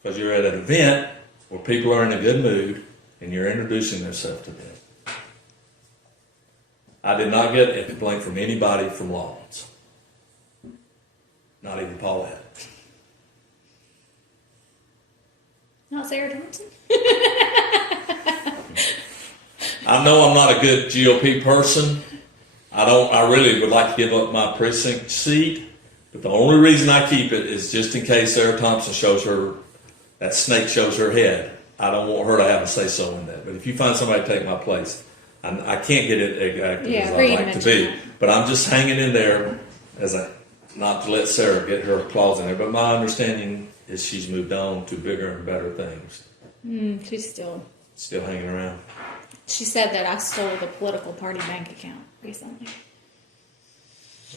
because you're at an event where people are in a good mood and you're introducing yourself to them. I did not get a complaint from anybody from Lawton's. Not even Paulette. Not Sarah Johnson. I know I'm not a good GOP person. I really would like to give up my precinct seat, but the only reason I keep it is just in case Sarah Thompson that snake shows her head. I don't want her to have a say-so in that. But if you find somebody to take my place, I can't get it exactly as I'd like to be. But I'm just hanging in there not to let Sarah get her claws in there. But my understanding is she's moved on to bigger and better things. She's still Hanging around. She said that I stole the political party bank account recently.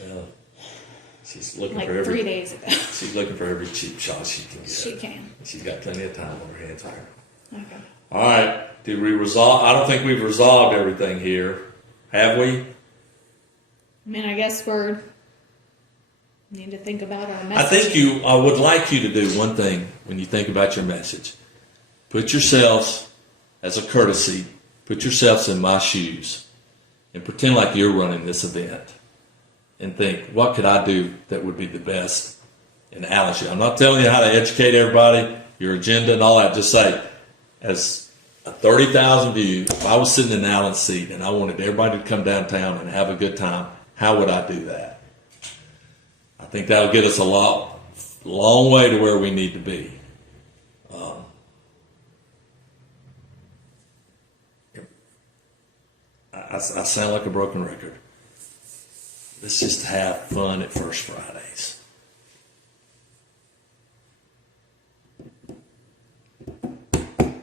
Well, she's looking Like for 3 days ago. She's looking for every cheap shot she can get. She can. She's got plenty of time on her hands here. Okay. All right. Did we resolve? I don't think we've resolved everything here. Have we? I mean, I guess we need to think about our message. I think I would like you to do one thing when you think about your message. Put yourselves, as a courtesy, put yourselves in my shoes and pretend like you're running this event and think, what could I do that would be the best in Allen's shoes? I'm not telling you how to educate everybody, your agenda and all that. Just say, as a 30,000 view, if I was sitting in Allen's seat and I wanted everybody to come downtown and have a good time, how would I do that? I think that'll get us a long way to where we need to be. I sound like a broken record. Let's just have fun at First Fridays.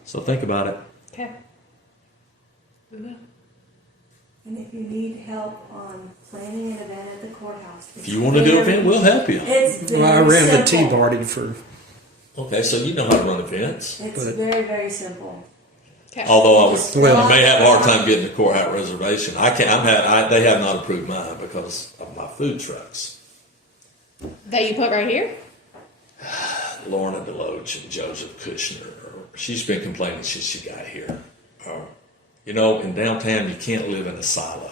So think about it. Okay. We will. And if you need help on planning an event at the courthouse. If you want to do an event, we'll help you. It's very Well, I ran the tea simple. party for. Okay, so you know how to run events. It's very, very simple. Okay. Although Well- I may have a hard time getting the courthouse reservation. I can't. They have not approved mine because of my food trucks. That you put right here? Lorna Deloach and Joseph Kushner. She's been complaining since she got here. In downtown you can't live in a silo.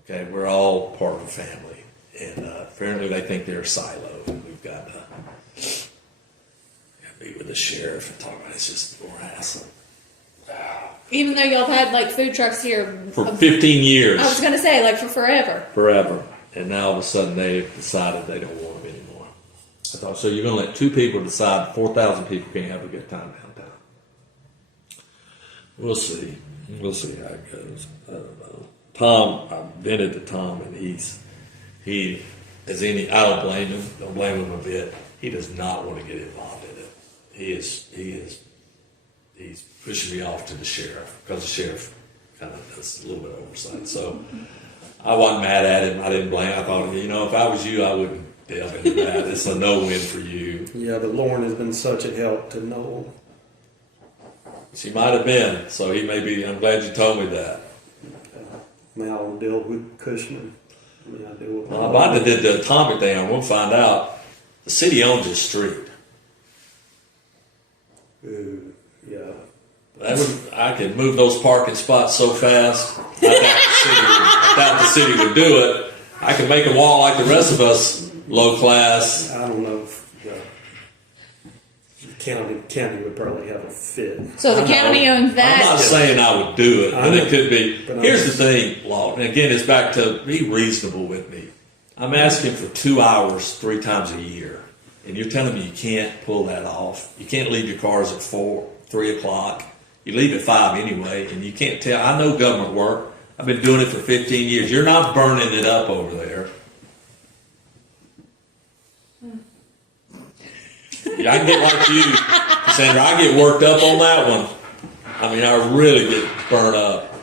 Okay, we're all part of a family, and apparently they think they're a silo. And we've got to meet with the sheriff and talk about it. It's just more hassle. Even though y'all have had like food trucks here For 15 years. I was gonna say like for forever. Forever. And now all of a sudden they've decided they don't want them anymore. I thought, so you're going to let 2 people decide 4,000 people can't have a good time downtown. We'll see. We'll see how it goes. I don't know. Tom, I vented to Tom, and I don't blame him. Don't blame him a bit. He does not want to get involved in it. He's pushing me off to the sheriff because the sheriff kind of does a little bit of oversight. So I wasn't mad at him. I didn't blame him. I thought, if I was you, I wouldn't delve into that. It's a no-win for you. Yeah, but Lauren has been such a help to Noel. She might have been. So he may be. I'm glad you told me that. I mean, I don't deal with Kushner. I mean, I deal with. Well, if I did the atomic thing, we'll find out. The city owns this street. Yeah. I could move those parking spots so fast. I doubt the city would do it. I could make a wall like the rest of us, low class. I don't know if the county would probably have a fit. So the county owns that. I'm not saying I would do it, but it could be. But Here's the thing, Lawton. Again, it's back to be reasonable with me. I'm asking for 2 hours 3 times a year, and you're telling me you can't pull that off. You can't leave your cars at 3 o'clock. You leave at 5 anyway, and you can't tell. I know government work. I've been doing it for 15 years. You're not burning it up over there. Yeah, I can get like you, Cassandra. I get worked up on that one. I mean, I really get burnt up.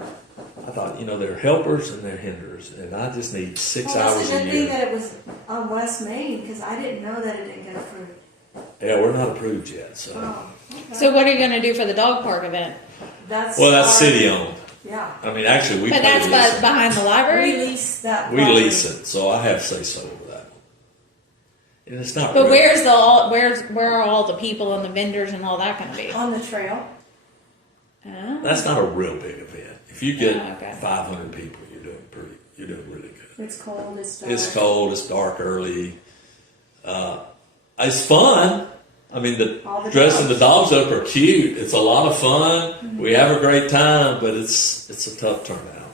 I thought, they're helpers and they're hinders, and I just need 6 Well, hours that's a a good year. thing that it was on West Main because I didn't know that it didn't get approved. Yeah, we're not approved yet, so. Oh, okay. So what are you gonna do for the dog park event? That's Well, that's our- city owned. Yeah. I mean, actually, we But pay that's lease. behind the We library? lease that. We property. lease it, so I have say so over that. And it's not. But real. where are all the people and the vendors and all that gonna be? On the trail. Oh. That's not a real big event. If you get Oh, okay. 500 people, you're doing really good. It's cold. It's dark. It's cold. It's dark early. It's fun. I mean, All the dressing the dogs. dogs up are cute. It's a lot of fun. We have a great time, but it's a tough turnout.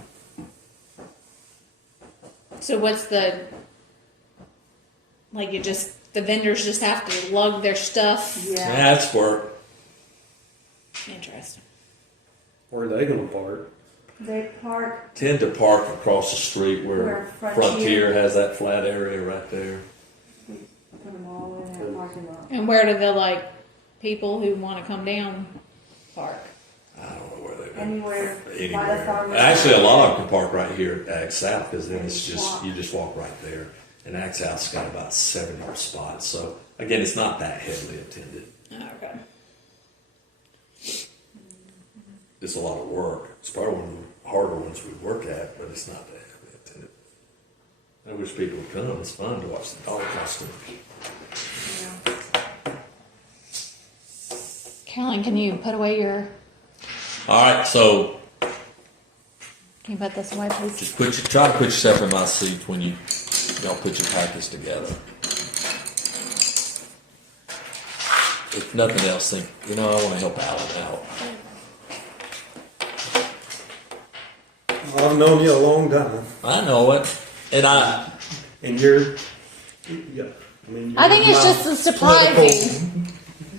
So what's the the vendors just have to lug their stuff? Yeah. That's work. Interesting. Where are they going to park? They park. Tend to park across the street where Where Frontier Frontier has that flat area right there. Put them all in that parking lot. And where do the people who want to come down park? I don't know where they go. Anywhere. By the Anywhere. farmer's Actually, a lot of market. them can park right here at Ag South because then it's just you just walk right there. And Ag South's got about 7 more spots. So again, it's not that heavily attended. Oh, okay. It's a lot of work. It's probably one of the harder ones we work at, but it's not that heavily attended. I wish people would come. It's fun to watch the dog costumes. Yeah. Carolyn, can you put away your? All right, so Can you put this away, please? just try to put yourself in my seat when y'all put your package together. If nothing else, think I want to help Alan out. Well, I've known you a long time, I know it, and and you're, yeah. I mean, I think it's my just surprising.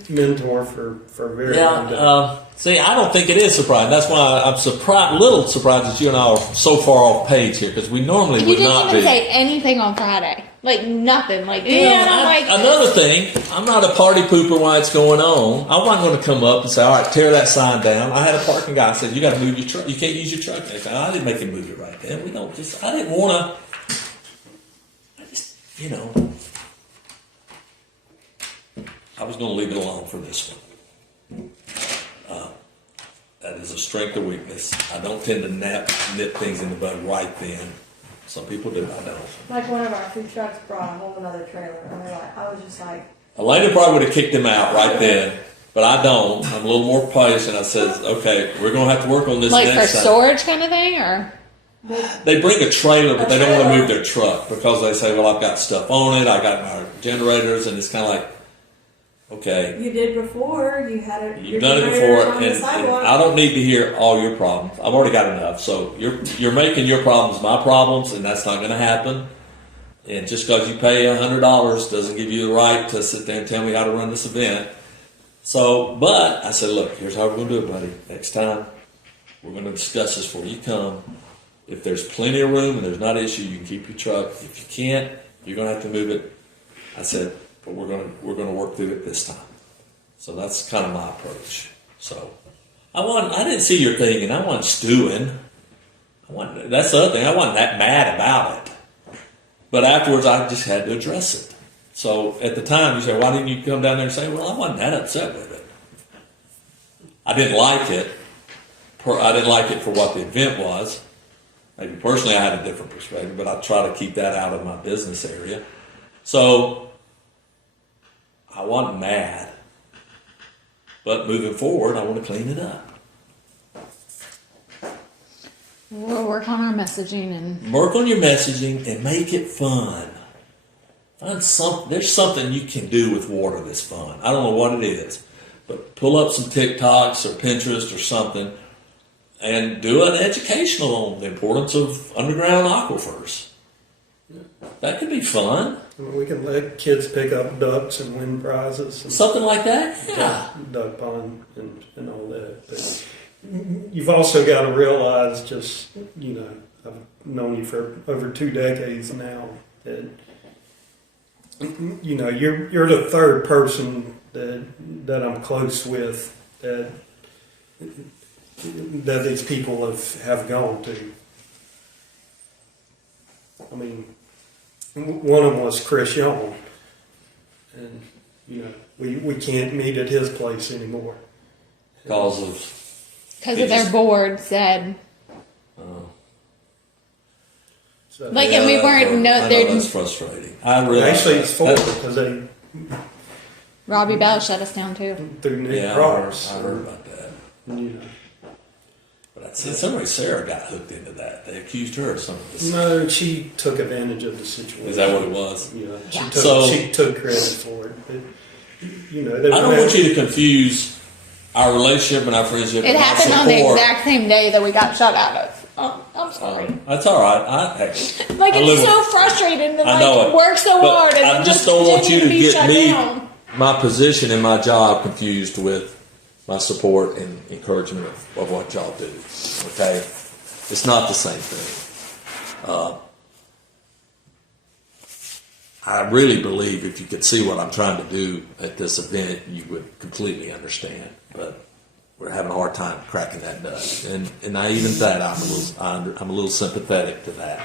political mentor for a very long time. See, I don't think it is surprising. That's why I'm surprised, little surprised that you and I are so far off page here because we normally You would didn't not even be. say anything on Friday. Nothing. I'm Another thing, I'm not a party pooper while it's going on. I wasn't going to come up and say, all right, tear that sign down. I had a parking guy said, you got to move your truck. You can't use your truck. I said, I didn't make him move it right then. I didn't want to, I was going to leave it alone for this one. That is a strength or weakness. I don't tend to nip things in the bud right then. Some people do, I don't. Like one of our food trucks brought a whole another trailer, and I was just like, Elena probably would have kicked him out right then, but I don't. I'm a little more patient. I said, okay, we're going to have to work on this for next time. storage kind of thing, or They bring a trailer, but they don't want to move their truck because they say, well, I've got stuff on it. I got my generators, and it's kind of like, okay, you did before. You had it. you've done it before, and I don't need to hear all your problems. I've already got enough. So you're making your problems my problems, and that's not going to happen. And just because you pay $100 doesn't give you the right to sit there and tell me how to run this event. So, but I said, look, here's how we're going to do it, buddy. Next time, we're going to discuss this before you come. If there's plenty of room and there's not an issue, you can keep your truck. If you can't, you're going to have to move it. I said, but we're going to work through it this time. So that's kind of my approach. So I didn't see your thing, and I wasn't stewing. That's the other thing. I wasn't that mad about it. But afterwards, I just had to address it. So at the time, you say, why didn't you come down there and say, well, I wasn't that upset with it. I didn't like it. I didn't like it for what the event was. Maybe personally, I had a different perspective, but I try to keep that out of my business area. So I wasn't mad. But moving forward, I want to clean it up. we'll work on our messaging and Work on your messaging and make it fun. There's something you can do with water that's fun. I don't know what it is, but pull up some TikToks or Pinterest or something and do an educational on the importance of underground aquifers. That could be fun. I mean, we can let kids pick up ducks and win prizes. And Something like that? Yeah. duck pond and all that. But you've also got to realize just, I've known you for over 2 decades now, that, you're the third person that I'm close with that these people have gone to. I mean, one of them was Chris Young, and you know, we can't meet at his place anymore. Because of, Because of their board said, So like, and we weren't, I know they're- that's frustrating. I realize actually, it's that. four because they Robbie Bell shut us down too. threw Nick Yeah, Cross. I heard about that. You know. But I said somebody, Sarah got hooked into that. They accused her of some of this. No, she took advantage of the situation. Is that what it was? Yeah, Yeah. she took credit for it. But, you know, I don't want you to confuse our relationship and our friendship. It and our happened on the support. exact same day that we got shut out of. Oh, I'm sorry. That's all right. Like, I it's live so with- frustrating to I know like it. work so But hard and I then just don't want you to be get shut me, down. my position and my job confused with my support and encouragement of what y'all do. Okay? It's not the same thing. I really believe if you could see what I'm trying to do at this event, you would completely understand. But we're having a hard time cracking that nut. And I, even that, I'm a little sympathetic to that.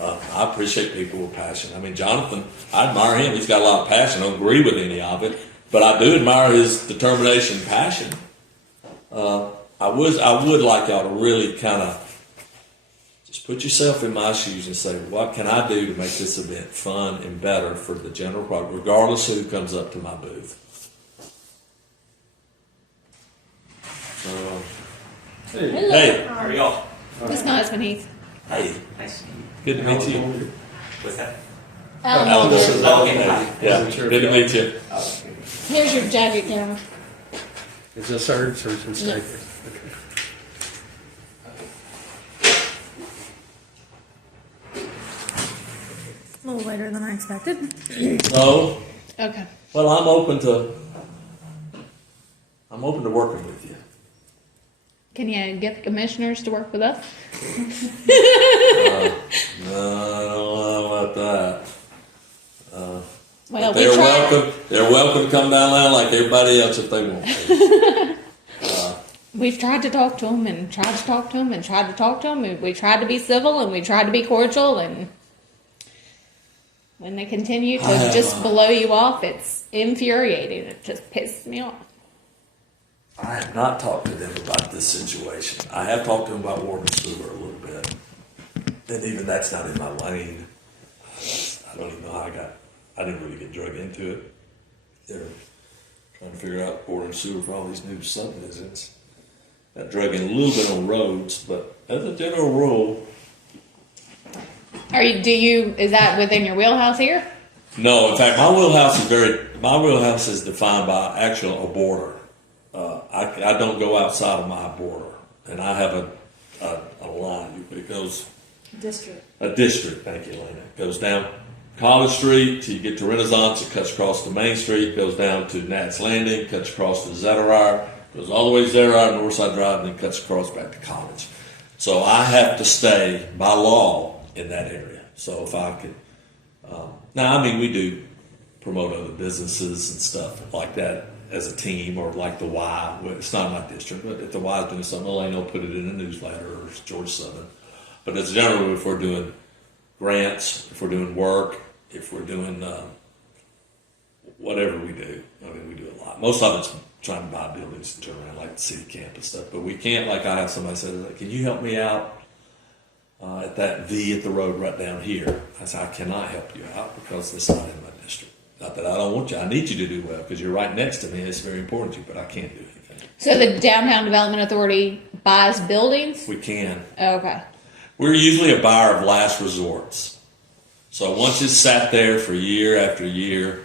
I appreciate people with passion. I mean, Jonathan, I admire him. He's got a lot of passion. I don't agree with any of it, but I do admire his determination and passion. I would like y'all to really kind of just put yourself in my shoes and say, what can I do to make this event fun and better for the general public, regardless of who comes up to my booth. Hey, how are y'all? It's my husband Heath. Hey, good to meet you. What's that? Alan this Walker. is Okay, hi. Yeah, good to meet you. Here's your jacket, camera. Is this ours or is this Yeah. Staker's? A little later than I expected. No, Okay. well, I'm open to working with you. Can you get the commissioners to work with us? No, I don't know about that. Well, we They're tried. welcome. They're welcome to come down there like everybody else if they want to. We've tried to talk to them and tried to talk to them and tried to talk to them. And we tried to be civil and we tried to be cordial. And when they continue to I have, just blow you off, it's infuriating. It just pisses me off. I have not talked to them about this situation. I have talked to them about water and sewer a little bit, and even that's not in my lane. I don't even know how I didn't really get drug into it. They're trying to figure out water and sewer for all these new subdivisions. Got drug in a little bit on roads, but as a general rule, Is that within your wheelhouse here? no. In fact, my wheelhouse is defined by actual a border. I don't go outside of my border, and I have a line. It goes District. a district. Thank you, Elena. It goes down College Street till you get to Renaissance. It cuts across to Main Street. Goes down to Nats Landing. Cuts across to Zetterire. Goes all the way to Zetterire, Northside Drive, and then cuts across back to College. So I have to stay by law in that area. So if I could, now I mean we do promote other businesses and stuff like that as a team, or like the Y. Well, it's not my district, but if the Y is doing something, Elena will put it in a newsletter, or George Southern. But it's generally if we're doing grants, if we're doing work, if we're doing whatever we do. I mean, we do a lot. Most of it's trying to buy buildings and turn around like the city campus stuff. But we can't, like I have somebody say, like, can you help me out at that V at the road right down here? I said, I cannot help you out because it's not in my district. Not that I don't want you. I need you to do well because you're right next to me. It's very important to you, but I can't do anything. So the Downtown Development Authority buys buildings? We can. Okay. We're usually a buyer of last resorts. So once it's sat there for year after year,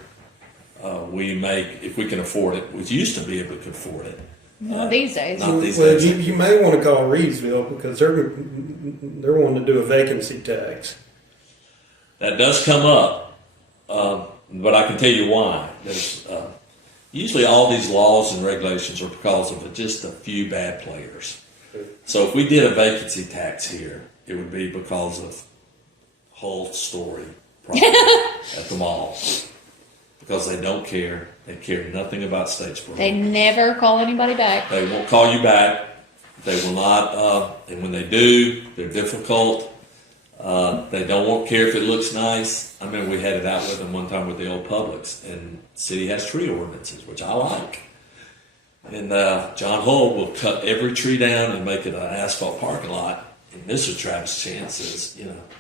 we make, if we can afford it, which used to be if we could afford it. Well, these days. Not these Well, days. you may want to call Reedsville because they're wanting to do a vacancy tax. That does come up, but I can tell you why. There's usually all these laws and regulations are because of just a few bad players. So if we did a vacancy tax here, it would be because of whole story property at the mall. Because they don't care. They care nothing about Statesboro. They never call anybody back. They won't call you back. They will not, and when they do, they're difficult. They don't care if it looks nice. I remember we had it out with them one time with the old Publix, and the city has tree ordinances, which I like. And John Hull will cut every tree down and make it an asphalt parking lot. And Mr. Travis Chance says,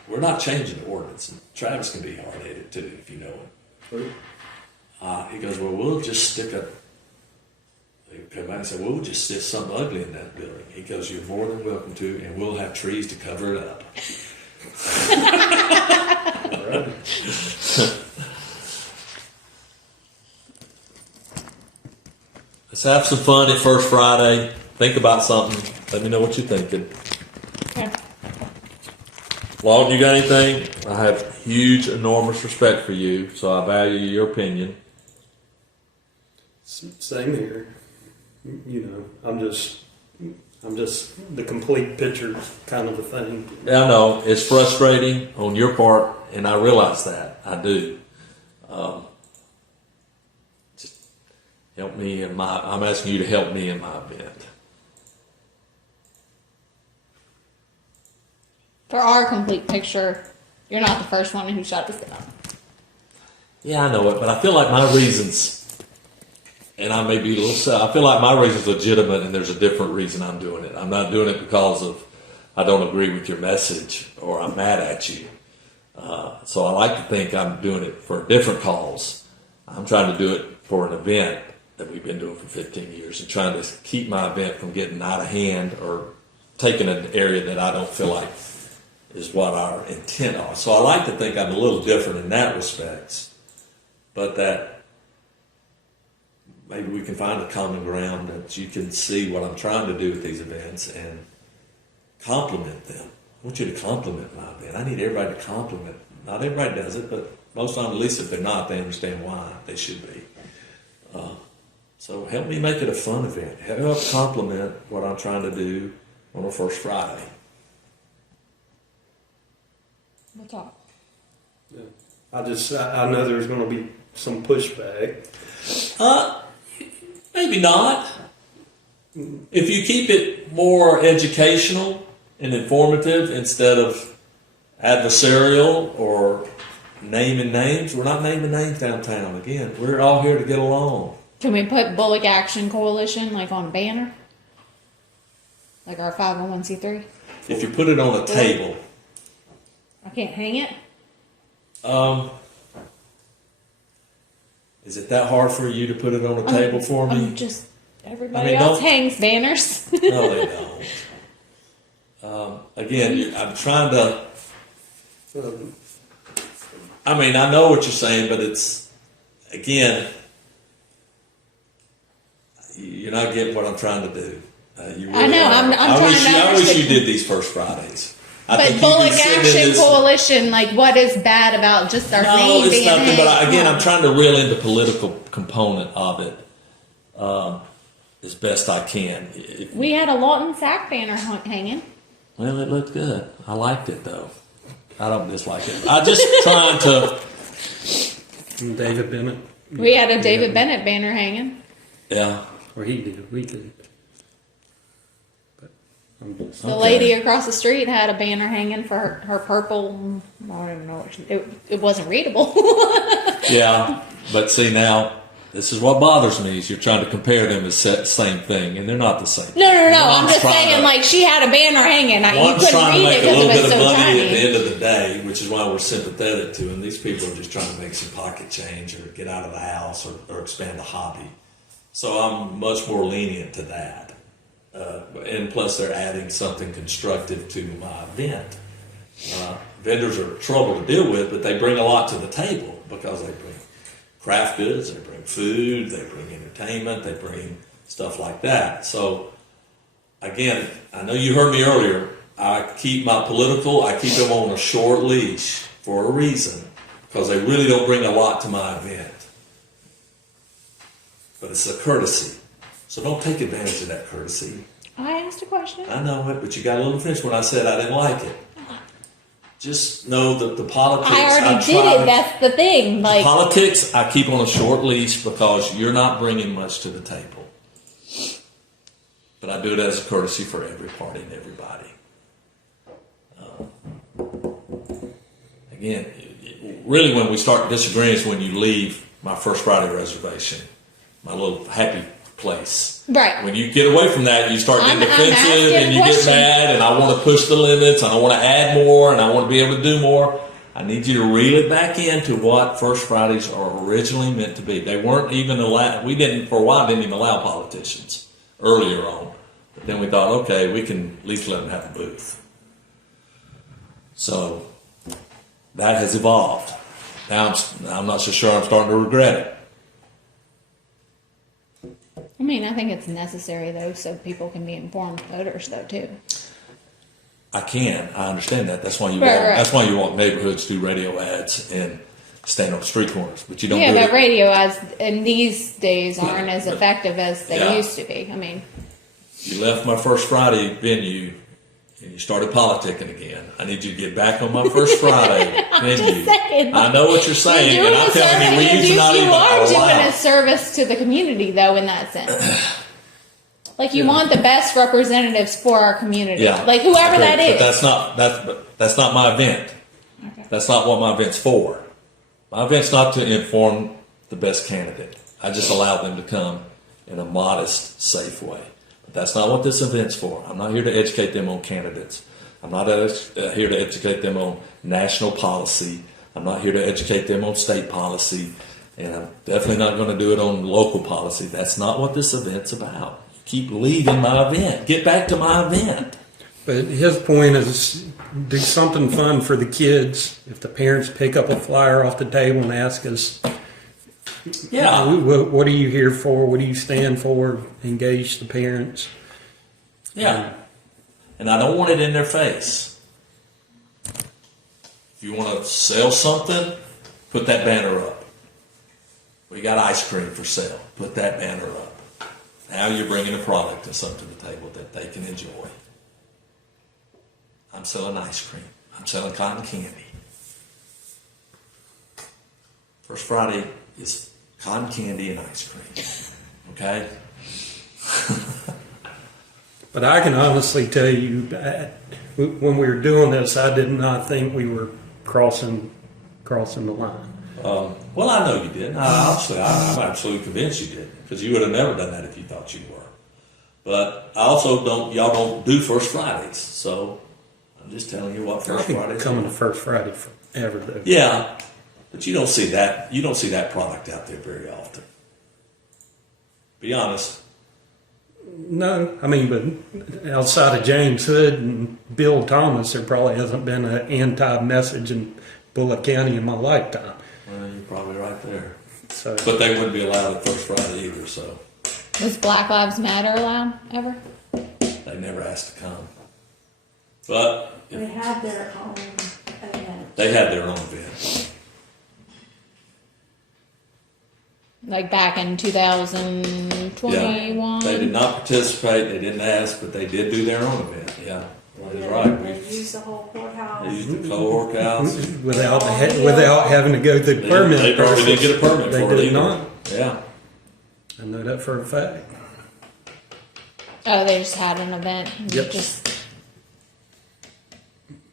we're not changing the ordinance. And Travis can be hard-headed too, if you know him. He goes, well, we'll just stick a. They come back and say, we'll just stick something ugly in that building. He goes, you're more than welcome to, and we'll have trees to cover it up. Let's have some fun at First Friday. Think about something. Let me know what you're thinking. Okay. Lawton, you got anything? I have huge, enormous respect for you, so I value your opinion. Same here. I'm just the complete picture kind of a thing. Yeah, I know it's frustrating on your part, and I realize that. I do. Just help me in my. I'm asking you to help me in my event. For our complete picture, you're not the first one who shot this down. Yeah, I know it, but I feel like my reasons, and I may be a little sad, I feel like my reason's legitimate, and there's a different reason I'm doing it. I'm not doing it because of I don't agree with your message or I'm mad at you. So I like to think I'm doing it for a different cause. I'm trying to do it for an event that we've been doing for 15 years and trying to keep my event from getting out of hand or taking an area that I don't feel like is what our intent are. So I like to think I'm a little different in that respect, but that maybe we can find a common ground that you can see what I'm trying to do with these events and compliment them. I want you to compliment my event. I need everybody to compliment. Not everybody does it, but most of them, at least if they're not, they understand why they should be. So help me make it a fun event. Help compliment what I'm trying to do on a First Friday. We'll talk. Yeah. I know there's going to be some pushback. Maybe not. If you keep it more educational and informative instead of adversarial or naming names, we're not naming names downtown. Again, we're all here to get along. Can we put Bulloch Action Coalition on a banner? Like our 501c3? If you put it on a table, I can't hang it? is it that hard for you to put it on a table for me? Everybody else hangs banners. No, they don't. Again, I'm trying to. I know what you're saying, but it's again, you're not getting what I'm trying to do. You really I know. are. I'm trying to I wish understand. you did these First Fridays. But Bulloch Action Coalition, what is bad about just our No, name it's being nothing. But hanged? I'm trying to reel in the political component of it as best I can. We had a Lawton sack banner hanging. Well, it looked good. I liked it though. I don't dislike it. I just trying to. David Bennett. We had a David Bennett banner hanging. Yeah. Or he did. We did. But I'm just. The lady across the street had a banner hanging for her purple. I don't even know what it wasn't readable. Yeah, but see now, this is what bothers me is you're trying to compare them as the same thing, and they're not the same. No. I'm One's just trying saying, to- she had a banner hanging. You One's couldn't trying to read make it a little because it bit was of so money tiny. at the end of the day, which is why we're sympathetic to them. These people are just trying to make some pocket change or get out of the house or expand a hobby. So I'm much more lenient to that. And plus they're adding something constructive to my event. Vendors are trouble to deal with, but they bring a lot to the table because they bring craft goods, they bring food, they bring entertainment, they bring stuff like that. So again, I know you heard me earlier, I keep them on a short leash for a reason because they really don't bring a lot to my event. But it's a courtesy. So don't take advantage of that courtesy. I asked a question. I know it, but you got a little offense when I said I didn't like it. Just know that the politics. I already did it. That's the thing. Politics, I keep on a short leash because you're not bringing much to the table. But I do it as a courtesy for every party and everybody. again, really when we start disagreeing is when you leave my First Friday reservation, my little happy place. Right. When you get away from that, you start getting I'm defensive asking and a you get question. mad, and I want to push the limits, and I want to add more, and I want to be able to do more. I need you to reel it back into what First Fridays are originally meant to be. They weren't even allowed. We didn't, for a while, didn't even allow politicians earlier on. But then we thought, okay, we can at least let them have a booth. So that has evolved. Now I'm not so sure I'm starting to regret it. I mean, I think it's necessary though, so people can be informed voters though too. I understand that. That's why you Right, want. right. That's why you want neighborhoods to do radio ads and stand on street corners. But you don't. Yeah, do but it. radio ads in these days aren't as effective as they Yeah. used to be. I mean, You left my First Friday venue and you started politicking again. I need you to get back on my First Friday venue. saying. I know what you're saying, you're and doing I'm a telling you, we service. used to not You even are doing allow. a service to the community though, in that sense. Like you want the best representatives for our community. Yeah, Like whoever Okay, that is. But that's not my event. Okay. That's not what my event's for. My event's not to inform the best candidate. I just allow them to come in a modest, safe way. But that's not what this event's for. I'm not here to educate them on candidates. I'm not here to educate them on national policy. I'm not here to educate them on state policy. And I'm definitely not going to do it on local policy. That's not what this event's about. Keep leaving my event. Get back to my event. But his point is do something fun for the kids. If the parents pick up a flyer off the table and ask us, Yeah. what are you here for? What do you stand for? Engage the parents. Yeah. And I don't want it in their face. If you want to sell something, put that banner up. We got ice cream for sale. Put that banner up. Now you're bringing a product and something to the table that they can enjoy. I'm selling ice cream. I'm selling cotton candy. First Friday is cotton candy and ice cream. Okay? But I can honestly tell you that when we were doing this, I did not think we were crossing the line. Well, I know you did. Obviously, I'm absolutely convinced you did, because you would have never done that if you thought you were. But I also y'all don't do First Fridays, so I'm just telling you what First I've been Fridays coming are. to First Friday forever though. Yeah, but you don't see that. You don't see that product out there very often. Be honest. No, I mean, but outside of James Hood and Bill Thomas, there probably hasn't been an anti-message in Bulloch County in my lifetime. Well, you're probably right there. So, But they wouldn't be allowed at First Friday either, so Was Black Lives Matter allowed ever? they never asked to come. But They had their own event. they had their own event. Like back in 2021? They did not participate. They didn't ask, but they did do their own event. Yeah, well, you're right. They used the whole courthouse. They used the courthouse. without having to go through the permit. They probably didn't get a permit They for it did either. not. Yeah. I know that for a fact. Oh, they just had an event. And Yep.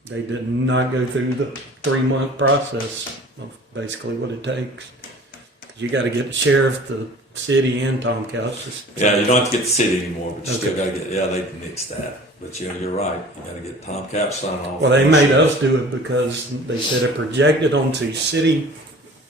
They did not go through the 3-month process of basically what it takes. You got to get the sheriff, the city, and Tom Couch. Yeah, you don't have to get the city anymore, but you still Okay. got to get. Yeah, they nixed that. But yeah, you're right. You got to get Tom Couch sign off. Well, they made us do it because they said it projected onto city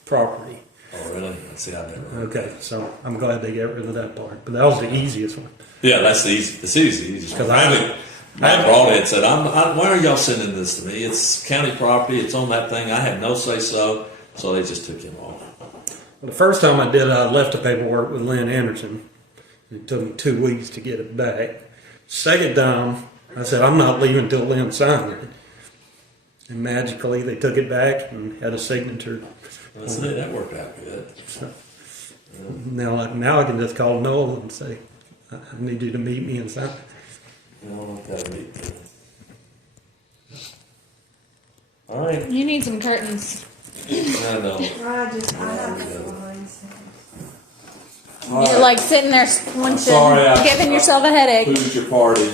property. Oh, really? See, I never. Okay, so I'm glad they got rid of that part. But that was the easiest one. Yeah, that's the easy. The city's the easiest. 'Cause one. I- Matt brought it and said, "Why are y'all sending this to me? It's county property. It's on that thing. I had no say so." So they just took him off. Well, the first time I did it, I left the paperwork with Lynn Anderson. It took me 2 weeks to get it back. Second time, I said, I'm not leaving until Lynn signed it. And magically, they took it back and had a signature. I said, that worked out good. Now I can just call Noel and say, I need you to meet me and sign it. That'll be good. All right. You need some curtains. I know. I have to find You're like sitting there squinching, sorry, giving yourself a headache. Who's your party?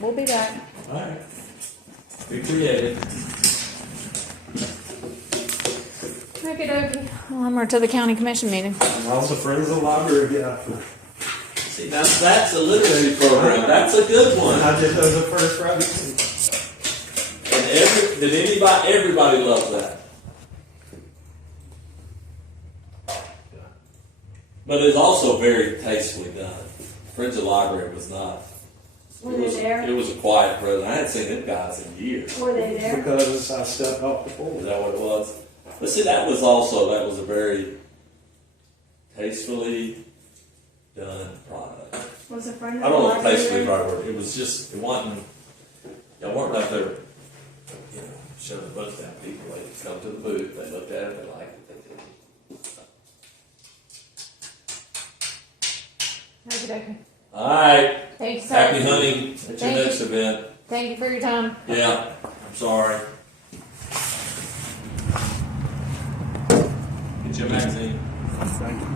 We'll be back. All right. Be creative. Okie dokie. Well, we're to the county commission meeting. I'm also friends of the library guy. See, that's a literary program. That's a good one. I did those the first Friday. And everybody loves that. But it's also very tastefully done. Friends of the Library was not. Were they there? It was a quiet program. I hadn't seen them guys in years. Were they there? Because I stepped off the Is floor. that what it was? But see, that was a very tastefully done product. Was a friend of I don't know if the tastefully is the library? right word. It was just, it wasn't, y'all weren't like they were, shoving the books down people. They just come to the booth, they looked at it, they liked it, they did it. Okie dokie. All right. Thanks, sir. Happy hunting at your Thank next you. event. Thank you for your time. Yeah, I'm sorry. Get your magazine. Thank you.